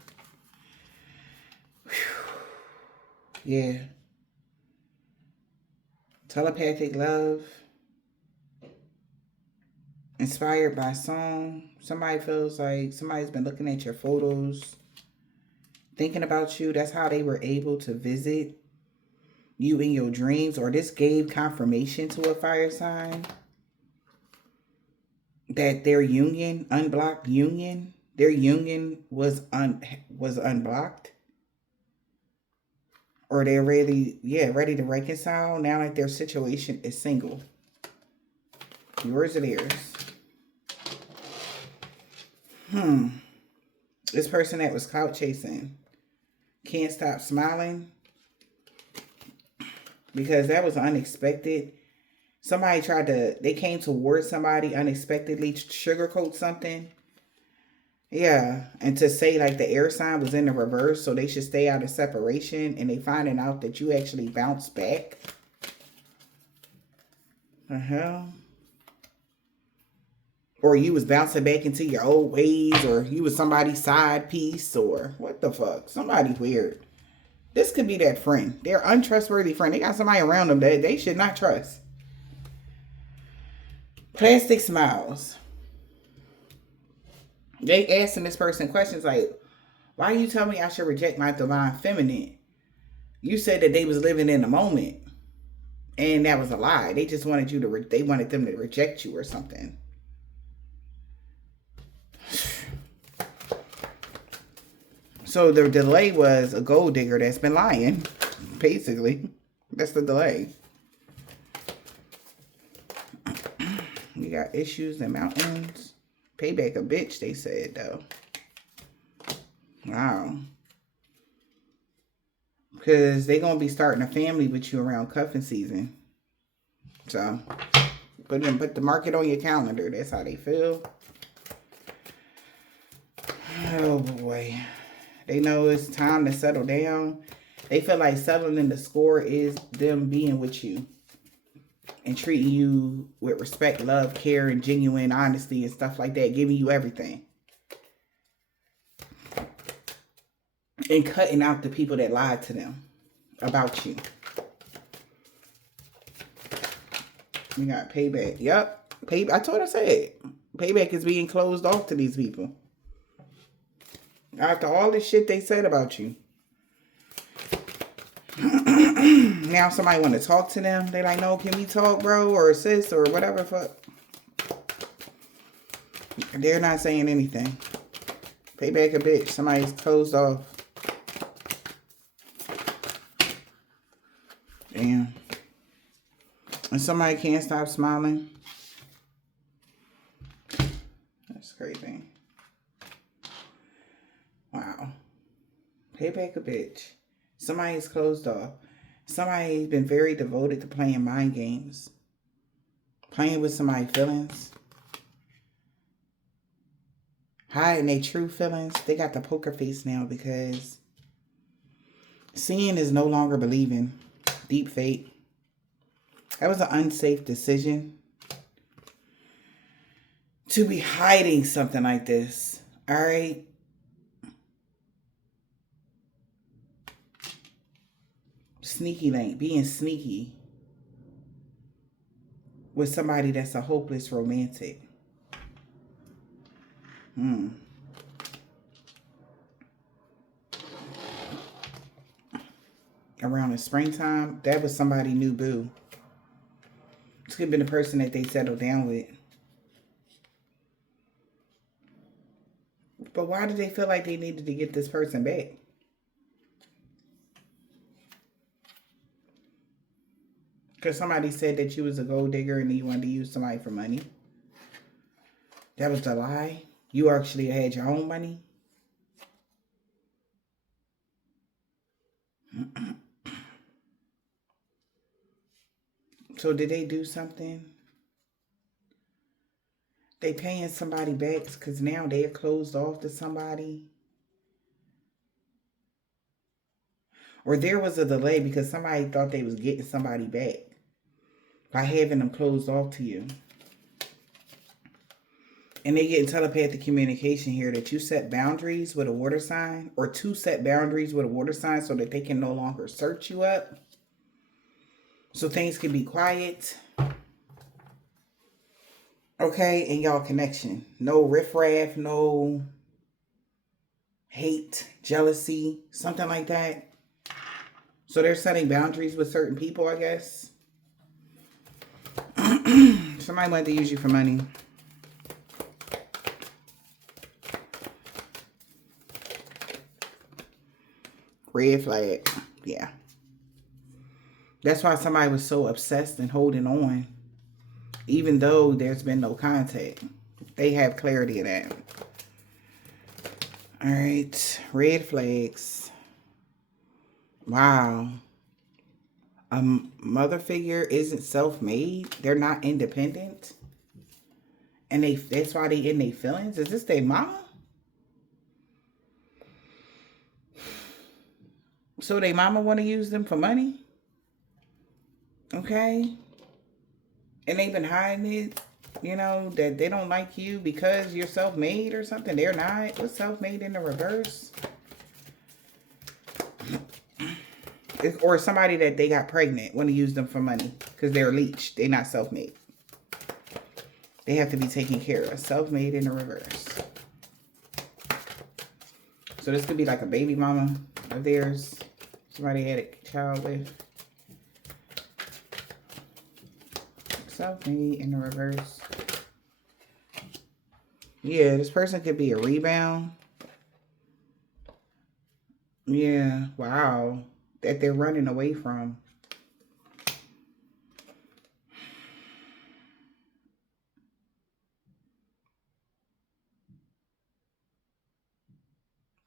Whew. Yeah. Telepathic love. Inspired by song. Somebody feels like somebody's been looking at your photos, thinking about you. That's how they were able to visit you in your dreams, or this gave confirmation to a fire sign that their union, unblocked union, their union was unblocked, or they're ready to reconcile now that their situation is single. Yours or theirs. This person that was clout chasing can't stop smiling because that was unexpected. Somebody they came towards somebody unexpectedly, sugarcoat something. Yeah, and to say like the air sign was in the reverse, so they should stay out of separation, and they finding out that you actually bounced back. The hell? Or you was bouncing back into your old ways, or you was somebody's side piece, or what the fuck? Somebody weird. This could be that friend. They're untrustworthy friend. They got somebody around them that they should not trust. Plastic smiles. They asking this person questions like, why you tell me I should reject my divine feminine? You said that they was living in the moment. And that was a lie. They just wanted they wanted them to reject you or something. So the delay was a gold digger that's been lying. Basically. That's the delay. You got issues in mountains. Payback a bitch, they said, though. Wow. Because they going to be starting a family with you around cuffing season. So, put the market on your calendar. That's how they feel. Oh, boy. They know it's time to settle down. They feel like settling the score is them being with you and treating you with respect, love, care, and genuine honesty and stuff like that. Giving you everything. And cutting out the people that lied to them about you. We got payback. Yep. I told her, said payback is being closed off to these people. After all this shit they said about you. Now somebody want to talk to them. They like, no, can we talk, bro? Or sis, or whatever fuck. They're not saying anything. Payback a bitch. Somebody's closed off. Damn. And somebody can't stop smiling. That's crazy. Wow. Payback a bitch. Somebody's closed off. Somebody's been very devoted to playing mind games. Playing with somebody's feelings. Hiding their true feelings. They got the poker face now because seeing is no longer believing. Deep fate. That was an unsafe decision to be hiding something like this. All right. Sneaky link, being sneaky with somebody that's a hopeless romantic. Around the springtime, that was somebody new boo. This could have been the person that they settled down with. But why did they feel like they needed to get this person back? Because somebody said that you was a gold digger and you wanted to use somebody for money. That was the lie. You actually had your own money. So did they do something? They paying somebody back because now they're closed off to somebody. Or there was a delay because somebody thought they was getting somebody back by having them closed off to you. And they get telepathic communication here that you set boundaries with a water sign, or to set boundaries with a water sign so that they can no longer search you up. So things can be quiet. Okay, in y'all connection. No riffraff, no hate, jealousy, something like that. So they're setting boundaries with certain people, I guess. Somebody wanted to use you for money. Red flag. Yeah. That's why somebody was so obsessed and holding on. Even though there's been no contact. They have clarity of that. All right. Red flags. Wow. A mother figure isn't self-made. They're not independent. And that's why they in their feelings. Is this their mama? So their mama want to use them for money? Okay. And they've been hiding it, you know, that they don't like you because you're self-made or something. They're not. What's self-made in the reverse? Or somebody that they got pregnant want to use them for money because they're leech. They're not self-made. They have to be taken care of. Self-made in the reverse. So this could be like a baby mama of theirs. Somebody had a child with. Self-made in the reverse. Yeah, this person could be a rebound. Yeah, wow. That they're running away from.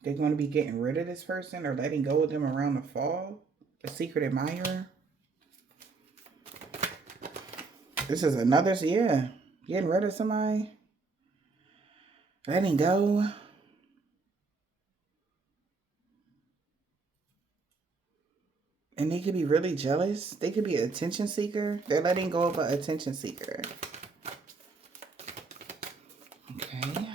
They're going to be getting rid of this person or letting go of them around the fall. A secret admirer. This is another, yeah. Getting rid of somebody. Letting go. And they could be really jealous. They could be an attention seeker. They're letting go of an attention seeker. Okay.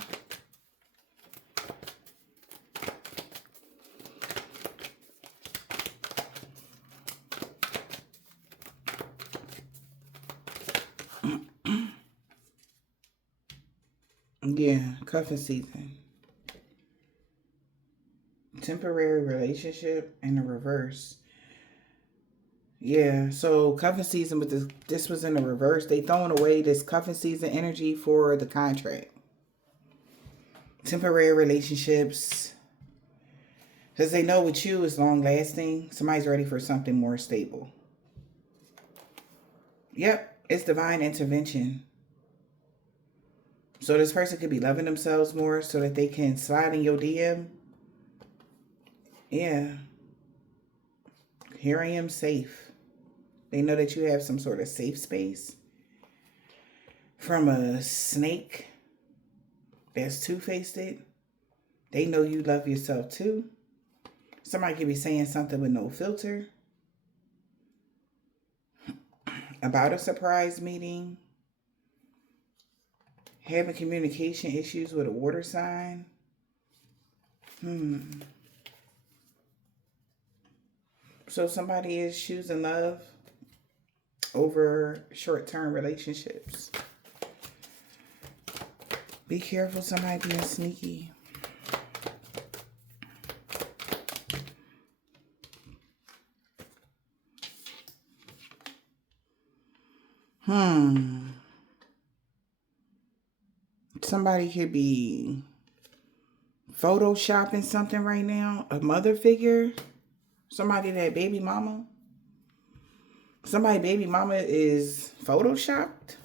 Yeah, cuffing season. Temporary relationship in the reverse. Yeah, so cuffing season, but this was in the reverse. They throwing away this cuffing season energy for the contract. Temporary relationships. Because they know with you is long lasting. Somebody's ready for something more stable. Yep, it's divine intervention. So this person could be loving themselves more so that they can slide in your DM. Yeah. Here I am safe. They know that you have some sort of safe space. From a snake that's two-faced. They know you love yourself too. Somebody could be saying something with no filter. About a surprise meeting. Having communication issues with a water sign. So somebody is choosing love over short-term relationships. Be careful, somebody being sneaky. Somebody could be photoshopping something right now. A mother figure. Somebody that baby mama. Somebody baby mama is photoshopped.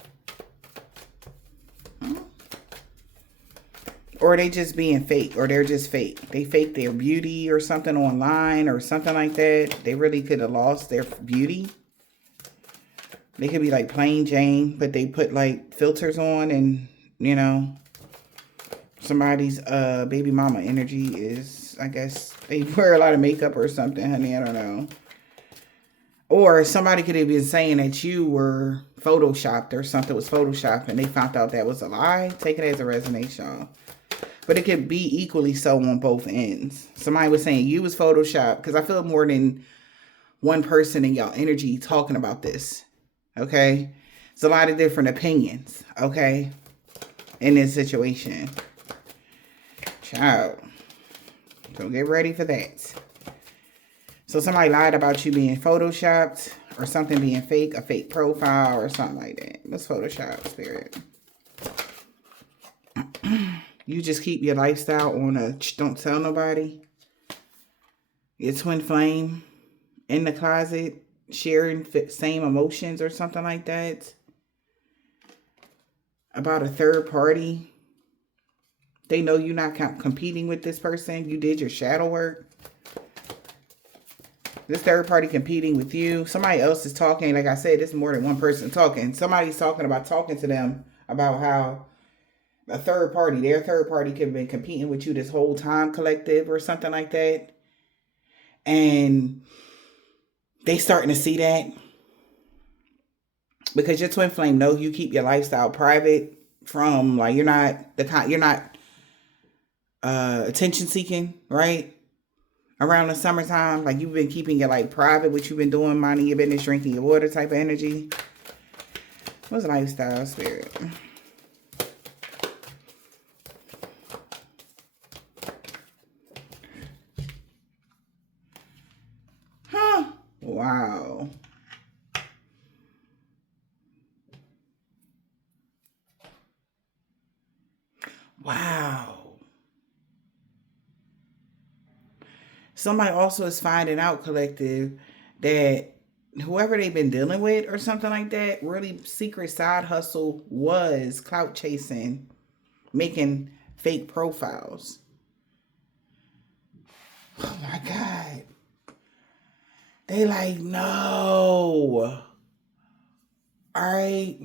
Or they just being fake. Or they're just fake. They fake their beauty or something online or something like that. They really could have lost their beauty. They could be like plain Jane, but they put like filters on and, you know, somebody's baby mama energy is, I guess, they wear a lot of makeup or something, honey. I don't know. Or somebody could have been saying that you were photoshopped or something was photoshopped and they found out that was a lie. Take it as a resignation. But it could be equally so on both ends. Somebody was saying you was photoshopped, because I feel more than one person in y'all energy talking about this. Okay? It's a lot of different opinions, okay, in this situation. Child. So get ready for that. So somebody lied about you being photoshopped or something being fake, a fake profile or something like that. Let's Photoshop, spirit. You just keep your lifestyle on a don't tell nobody. Your twin flame in the closet, sharing same emotions or something like that. About a third party. They know you're not competing with this person. You did your shadow work. This third party competing with you. Somebody else is talking. Like I said, there's more than one person talking. Somebody's talking to them about how a third party, their third party could have been competing with you this whole time, collective or something like that. And they starting to see that. Because your twin flame know you keep your lifestyle private from, like, you're not attention seeking, right? Around the summertime, like, you've been keeping your life private, what you've been doing, minding your business, drinking your water type of energy. What's lifestyle, spirit? Huh? Wow. Wow. Somebody also is finding out, collective, that whoever they've been dealing with or something like that, really secret side hustle was clout chasing, making fake profiles. Oh my God. They like, no. All right.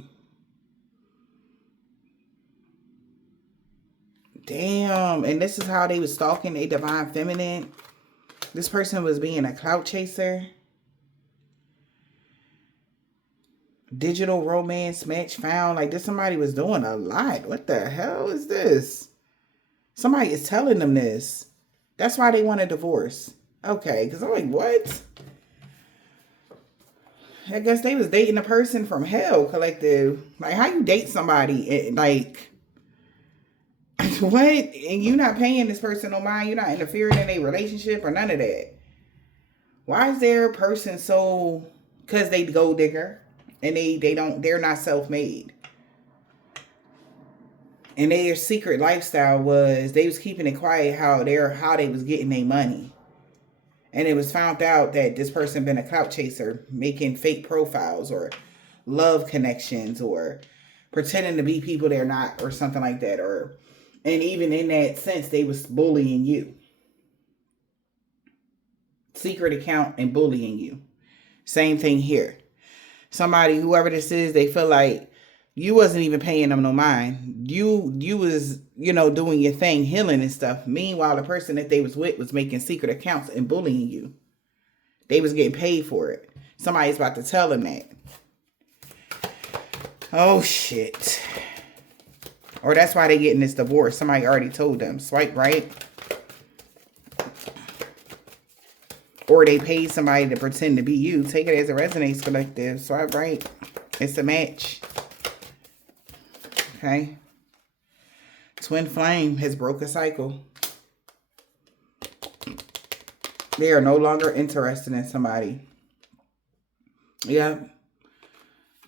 Damn. And this is how they was stalking a divine feminine. This person was being a clout chaser. Digital romance match found. Like, this somebody was doing a lot. What the hell is this? Somebody is telling them this. That's why they want a divorce. Okay, because I'm like, what? I guess they was dating a person from hell, collective. Like, how you date somebody, like, what? And you not paying this person no mind. You're not interfering in a relationship or none of that. Why is their person so? Because they gold digger and they're not self-made. And their secret lifestyle was they was keeping it quiet how they was getting their money. And it was found out that this person been a clout chaser, making fake profiles or love connections or pretending to be people they're not or something like that. And even in that sense, they was bullying you. Secret account and bullying you. Same thing here. Somebody, whoever this is, they feel like you wasn't even paying them no mind. You was, doing your thing, healing and stuff. Meanwhile, the person that they was with was making secret accounts and bullying you. They was getting paid for it. Somebody's about to tell them that. Oh, shit. Or that's why they getting this divorce. Somebody already told them. Swipe right. Or they paid somebody to pretend to be you. Take it as a resonates collective. Swipe right. It's a match. Okay. Twin flame has broke a cycle. They are no longer interested in somebody. Yep.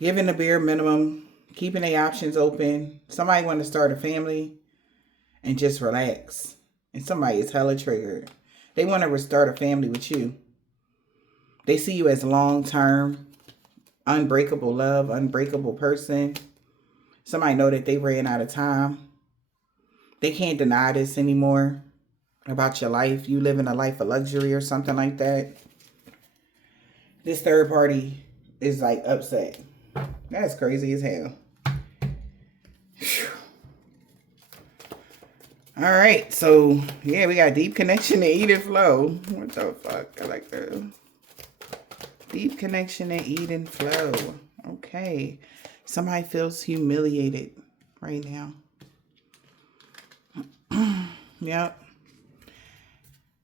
Giving the bare minimum. Keeping their options open. Somebody want to start a family and just relax. And somebody is hella triggered. They want to restart a family with you. They see you as long-term, unbreakable love, unbreakable person. Somebody know that they ran out of time. They can't deny this anymore about your life. You living a life of luxury or something like that. This third party is like upset. That's crazy as hell. All right, so yeah, we got deep connection to Eden flow. What the fuck? I like that. Deep connection to Eden flow. Okay, somebody feels humiliated right now. Yep,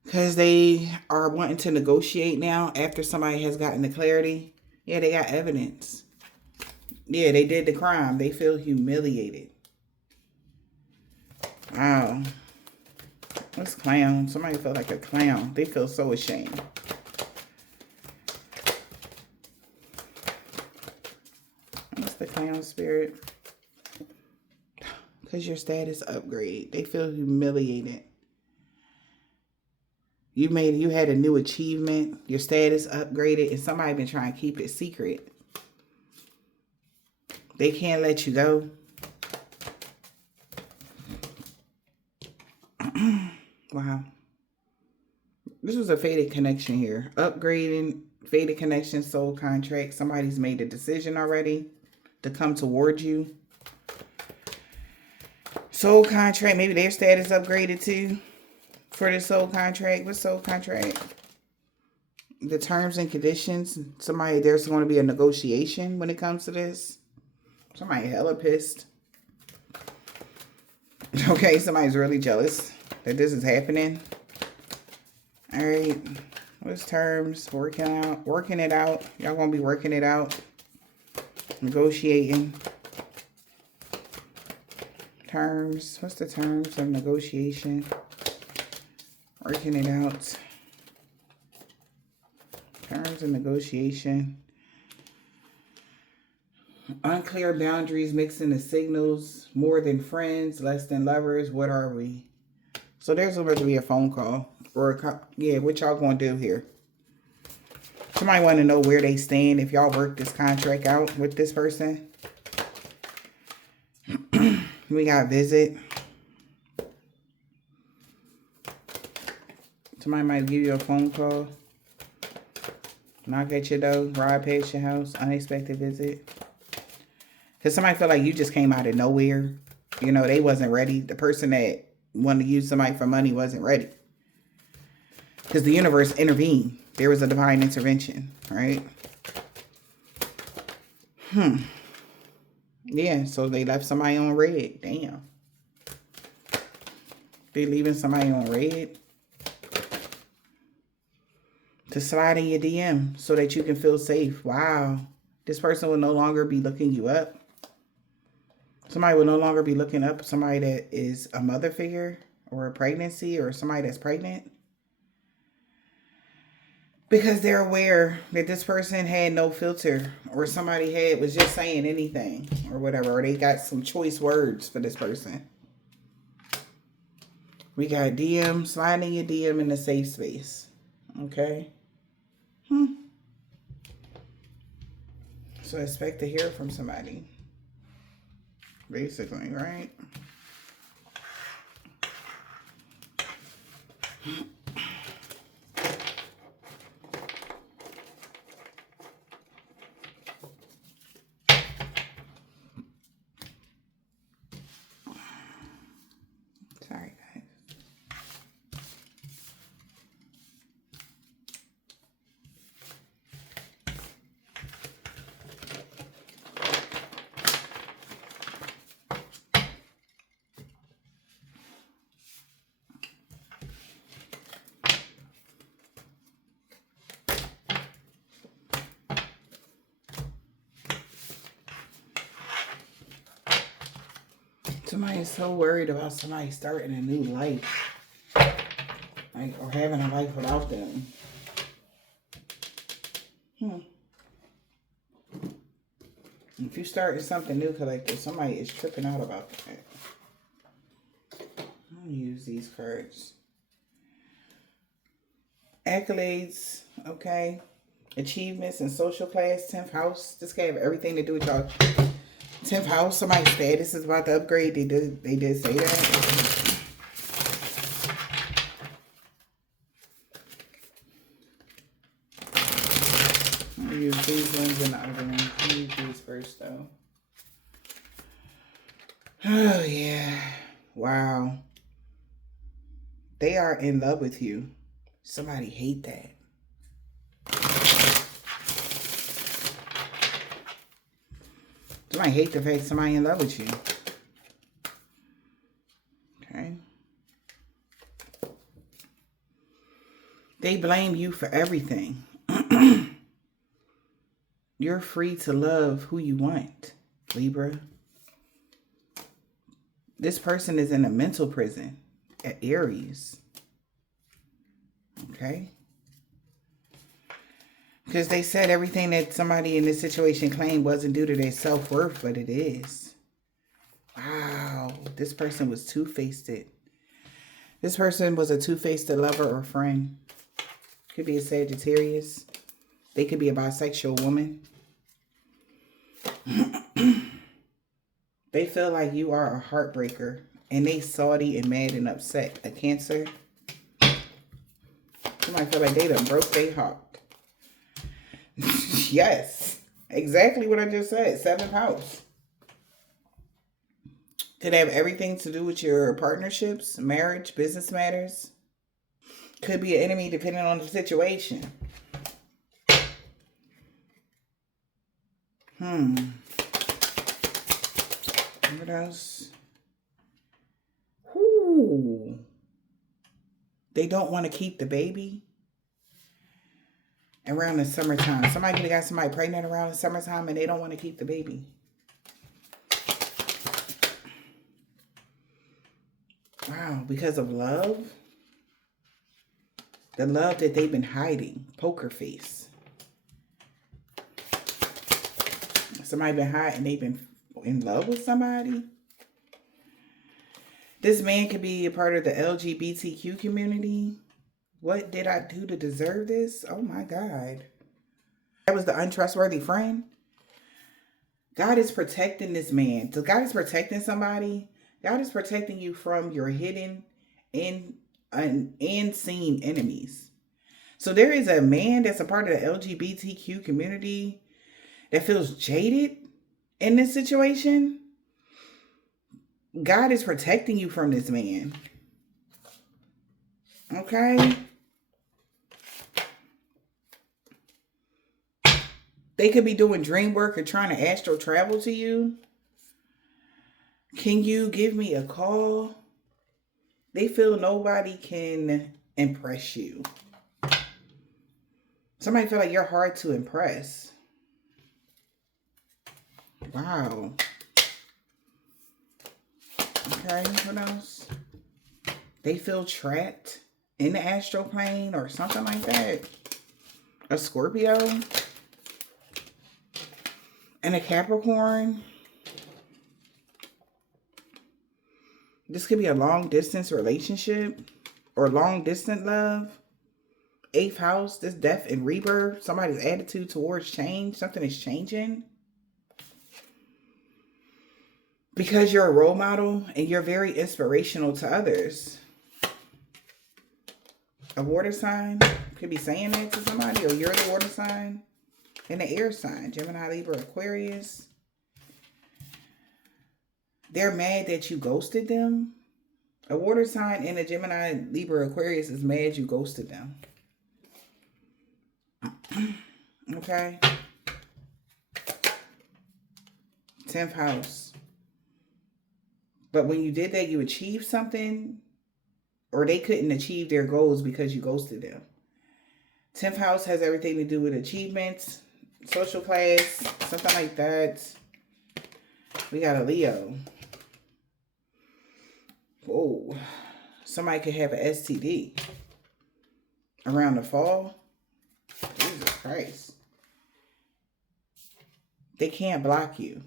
because they are wanting to negotiate now after somebody has gotten the clarity. Yeah, they got evidence. Yeah, they did the crime. They feel humiliated. Wow. What's clown? Somebody felt like a clown. They feel so ashamed. What's the clown spirit? Because your status upgrade. They feel humiliated. You had a new achievement. Your status upgraded. And somebody been trying to keep it secret. They can't let you go. Wow. This was a fated connection here. Upgrading, fated connection, soul contract. Somebody's made a decision already to come towards you. Soul contract. Maybe their status upgraded too for the soul contract. What soul contract? The terms and conditions. There's going to be a negotiation when it comes to this. Somebody hella pissed. Okay, somebody's really jealous that this is happening. All right. What's terms? Working it out. Y'all gonna be working it out. Negotiating. Terms. What's the terms of negotiation? Working it out. Terms of negotiation. Unclear boundaries, mixing the signals. More than friends, less than lovers. What are we? So there's going to be a phone call. Or, yeah, what y'all going to do here? Somebody want to know where they stand if y'all work this contract out with this person. We got visit. Somebody might give you a phone call. Knock at your door. Ride past your house. Unexpected visit. Because somebody feel like you just came out of nowhere. You know, they wasn't ready. The person that wanted to use somebody for money wasn't ready. Because the universe intervened. There was a divine intervention, right? Yeah, so they left somebody on red. Damn. They leaving somebody on red to slide in your DM so that you can feel safe. Wow. This person will no longer be looking you up. Somebody will no longer be looking up somebody that is a mother figure or a pregnancy or somebody that's pregnant. Because they're aware that this person had no filter or somebody was just saying anything or whatever. Or they got some choice words for this person. We got DM, sliding your DM in a safe space. Okay. So expect to hear from somebody. Basically, right? Sorry, guys. Somebody is so worried about somebody starting a new life. Like, or having a life without them. If you starting something new, collective, somebody is tripping out about that. I'll use these cards. Accolades, okay. Achievements and social class, 10th house. This guy have everything to do with y'all. 10th house, somebody's status is about to upgrade. They did say that. I'm gonna use these ones and the other ones. I'm gonna use these first though. Oh yeah. Wow. They are in love with you. Somebody hate that. Somebody hate the fact somebody in love with you. Okay. They blame you for everything. You're free to love who you want, Libra. This person is in a mental prison at Aries. Okay. Because they said everything that somebody in this situation claimed wasn't due to their self-worth, but it is. Wow. This person was two-faced. This person was a two-faced lover or friend. Could be a Sagittarius. They could be a bisexual woman. They feel like you are a heartbreaker. And they salty and mad and upset. A Cancer. Somebody feel like they done broke their heart. Yes, exactly what I just said. 7th house. Could have everything to do with your partnerships, marriage, business matters. Could be an enemy depending on the situation. What else? Ooh. They don't want to keep the baby. Around the summertime. Somebody could have got somebody pregnant around the summertime and they don't want to keep the baby. Wow, because of love? The love that they've been hiding. Poker face. Somebody been hiding, they've been in love with somebody. This man could be a part of the LGBTQ community. What did I do to deserve this? Oh my God. That was the untrustworthy friend. God is protecting this man. So God is protecting somebody. God is protecting you from your hidden and unseen enemies. So there is a man that's a part of the LGBTQ community that feels jaded in this situation. God is protecting you from this man. Okay? They could be doing dream work or trying to astral travel to you. Can you give me a call? They feel nobody can impress you. Somebody feel like you're hard to impress. Wow. Okay, what else? They feel trapped in the astral plane or something like that. A Scorpio. And a Capricorn. This could be a long distance relationship or long distance love. 8th house, this death and rebirth. Somebody's attitude towards change. Something is changing. Because you're a role model and you're very inspirational to others. A water sign could be saying that to somebody, or you're the water sign. And the air sign, Gemini, Libra, Aquarius. They're mad that you ghosted them. A water sign and a Gemini, Libra, Aquarius is mad you ghosted them. Okay. 10th house. But when you did that, you achieved something, or they couldn't achieve their goals because you ghosted them. 10th house has everything to do with achievements, social class, something like that. We got a Leo. So somebody could have an STD around the fall. Jesus Christ. They can't block you.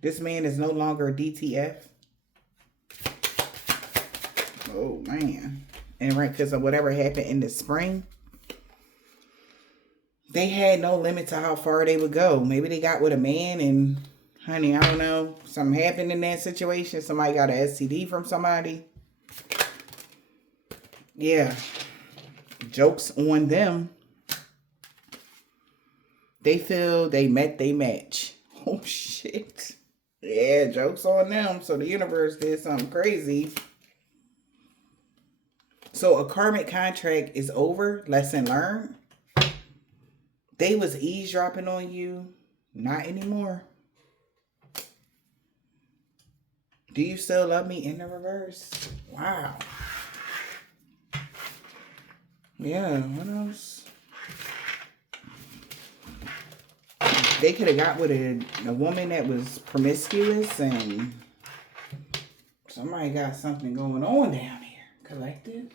This man is no longer DTF. Oh, man. And right, because of whatever happened in the spring, they had no limit to how far they would go. Maybe they got with a man and, honey, I don't know, something happened in that situation. Somebody got an STD from somebody. Yeah. Joke's on them. They feel they met they match. Oh, shit. Yeah, joke's on them. So the universe did something crazy. So a karmic contract is over. Lesson learned. They was eavesdropping on you. Not anymore. Do you still love me in the reverse? Wow. Yeah, what else? They could have got with a woman that was promiscuous, and somebody got something going on down here. Collective.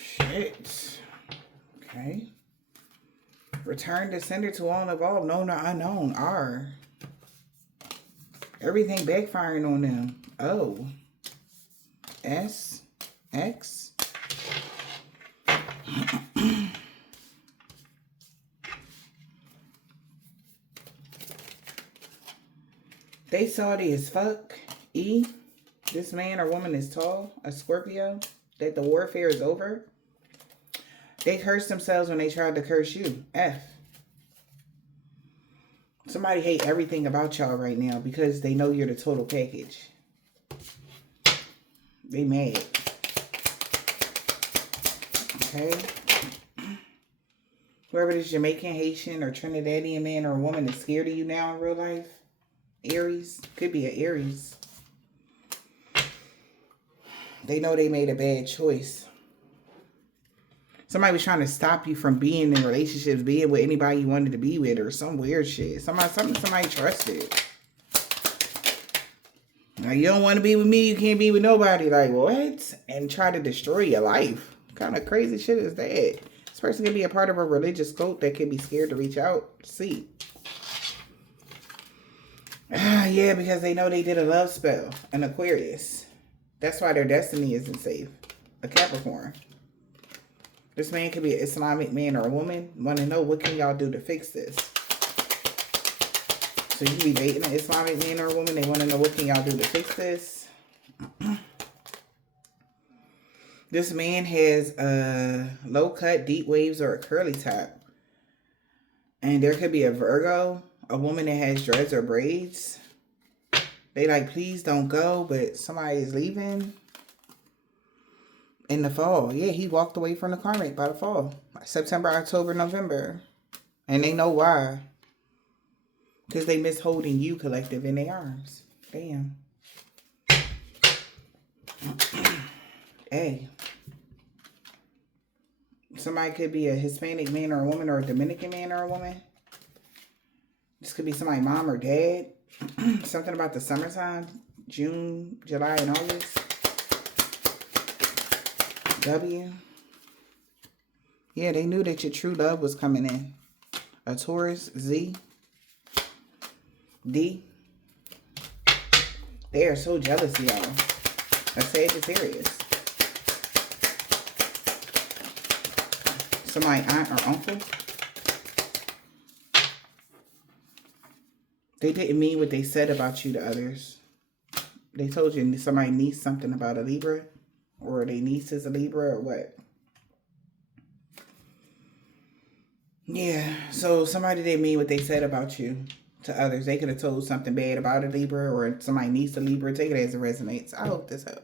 Shit. Okay. Return the sender to all involved. Known or unknown. R. Everything backfiring on them. O. S. X. They salty as fuck. E. This man or woman is tall. A Scorpio. That the warfare is over. They cursed themselves when they tried to curse you. F. Somebody hate everything about y'all right now because they know you're the total package. They mad. Okay. Whoever this Jamaican, Haitian, or Trinidadian man or woman is scared of you now in real life. Aries. Could be an Aries. They know they made a bad choice. Somebody was trying to stop you from being in relationships, being with anybody you wanted to be with, or some weird shit. Somebody trusted. Now, you don't want to be with me, you can't be with nobody. Like, what? And try to destroy your life. What kind of crazy shit is that? This person can be a part of a religious cult that can be scared to reach out. See. Yeah, because they know they did a love spell. An Aquarius. That's why their destiny isn't safe. A Capricorn. This man could be an Islamic man or a woman. Want to know what can y'all do to fix this? So you be dating an Islamic man or a woman. They want to know what can y'all do to fix this. This man has a low cut, deep waves, or a curly top. And there could be a Virgo. A woman that has dreads or braids. They like, please don't go. But somebody is leaving. In the fall. Yeah, he walked away from the karmic by the fall. September, October, November. And they know why. Because they miss holding you, collective, in their arms. Damn. Hey. Somebody could be a Hispanic man or a woman, or a Dominican man or a woman. This could be somebody's mom or dad. Something about the summertime. June, July, and August. W. Yeah, they knew that your true love was coming in. A Taurus. Z. D. They are so jealous of y'all. A Sagittarius. Somebody aunt or uncle. They didn't mean what they said about you to others. They told you somebody needs something about a Libra. Or their niece is a Libra or what? Yeah, so somebody didn't mean what they said about you to others. They could have told something bad about a Libra, or somebody needs a Libra. Take it as it resonates. I hope this helps.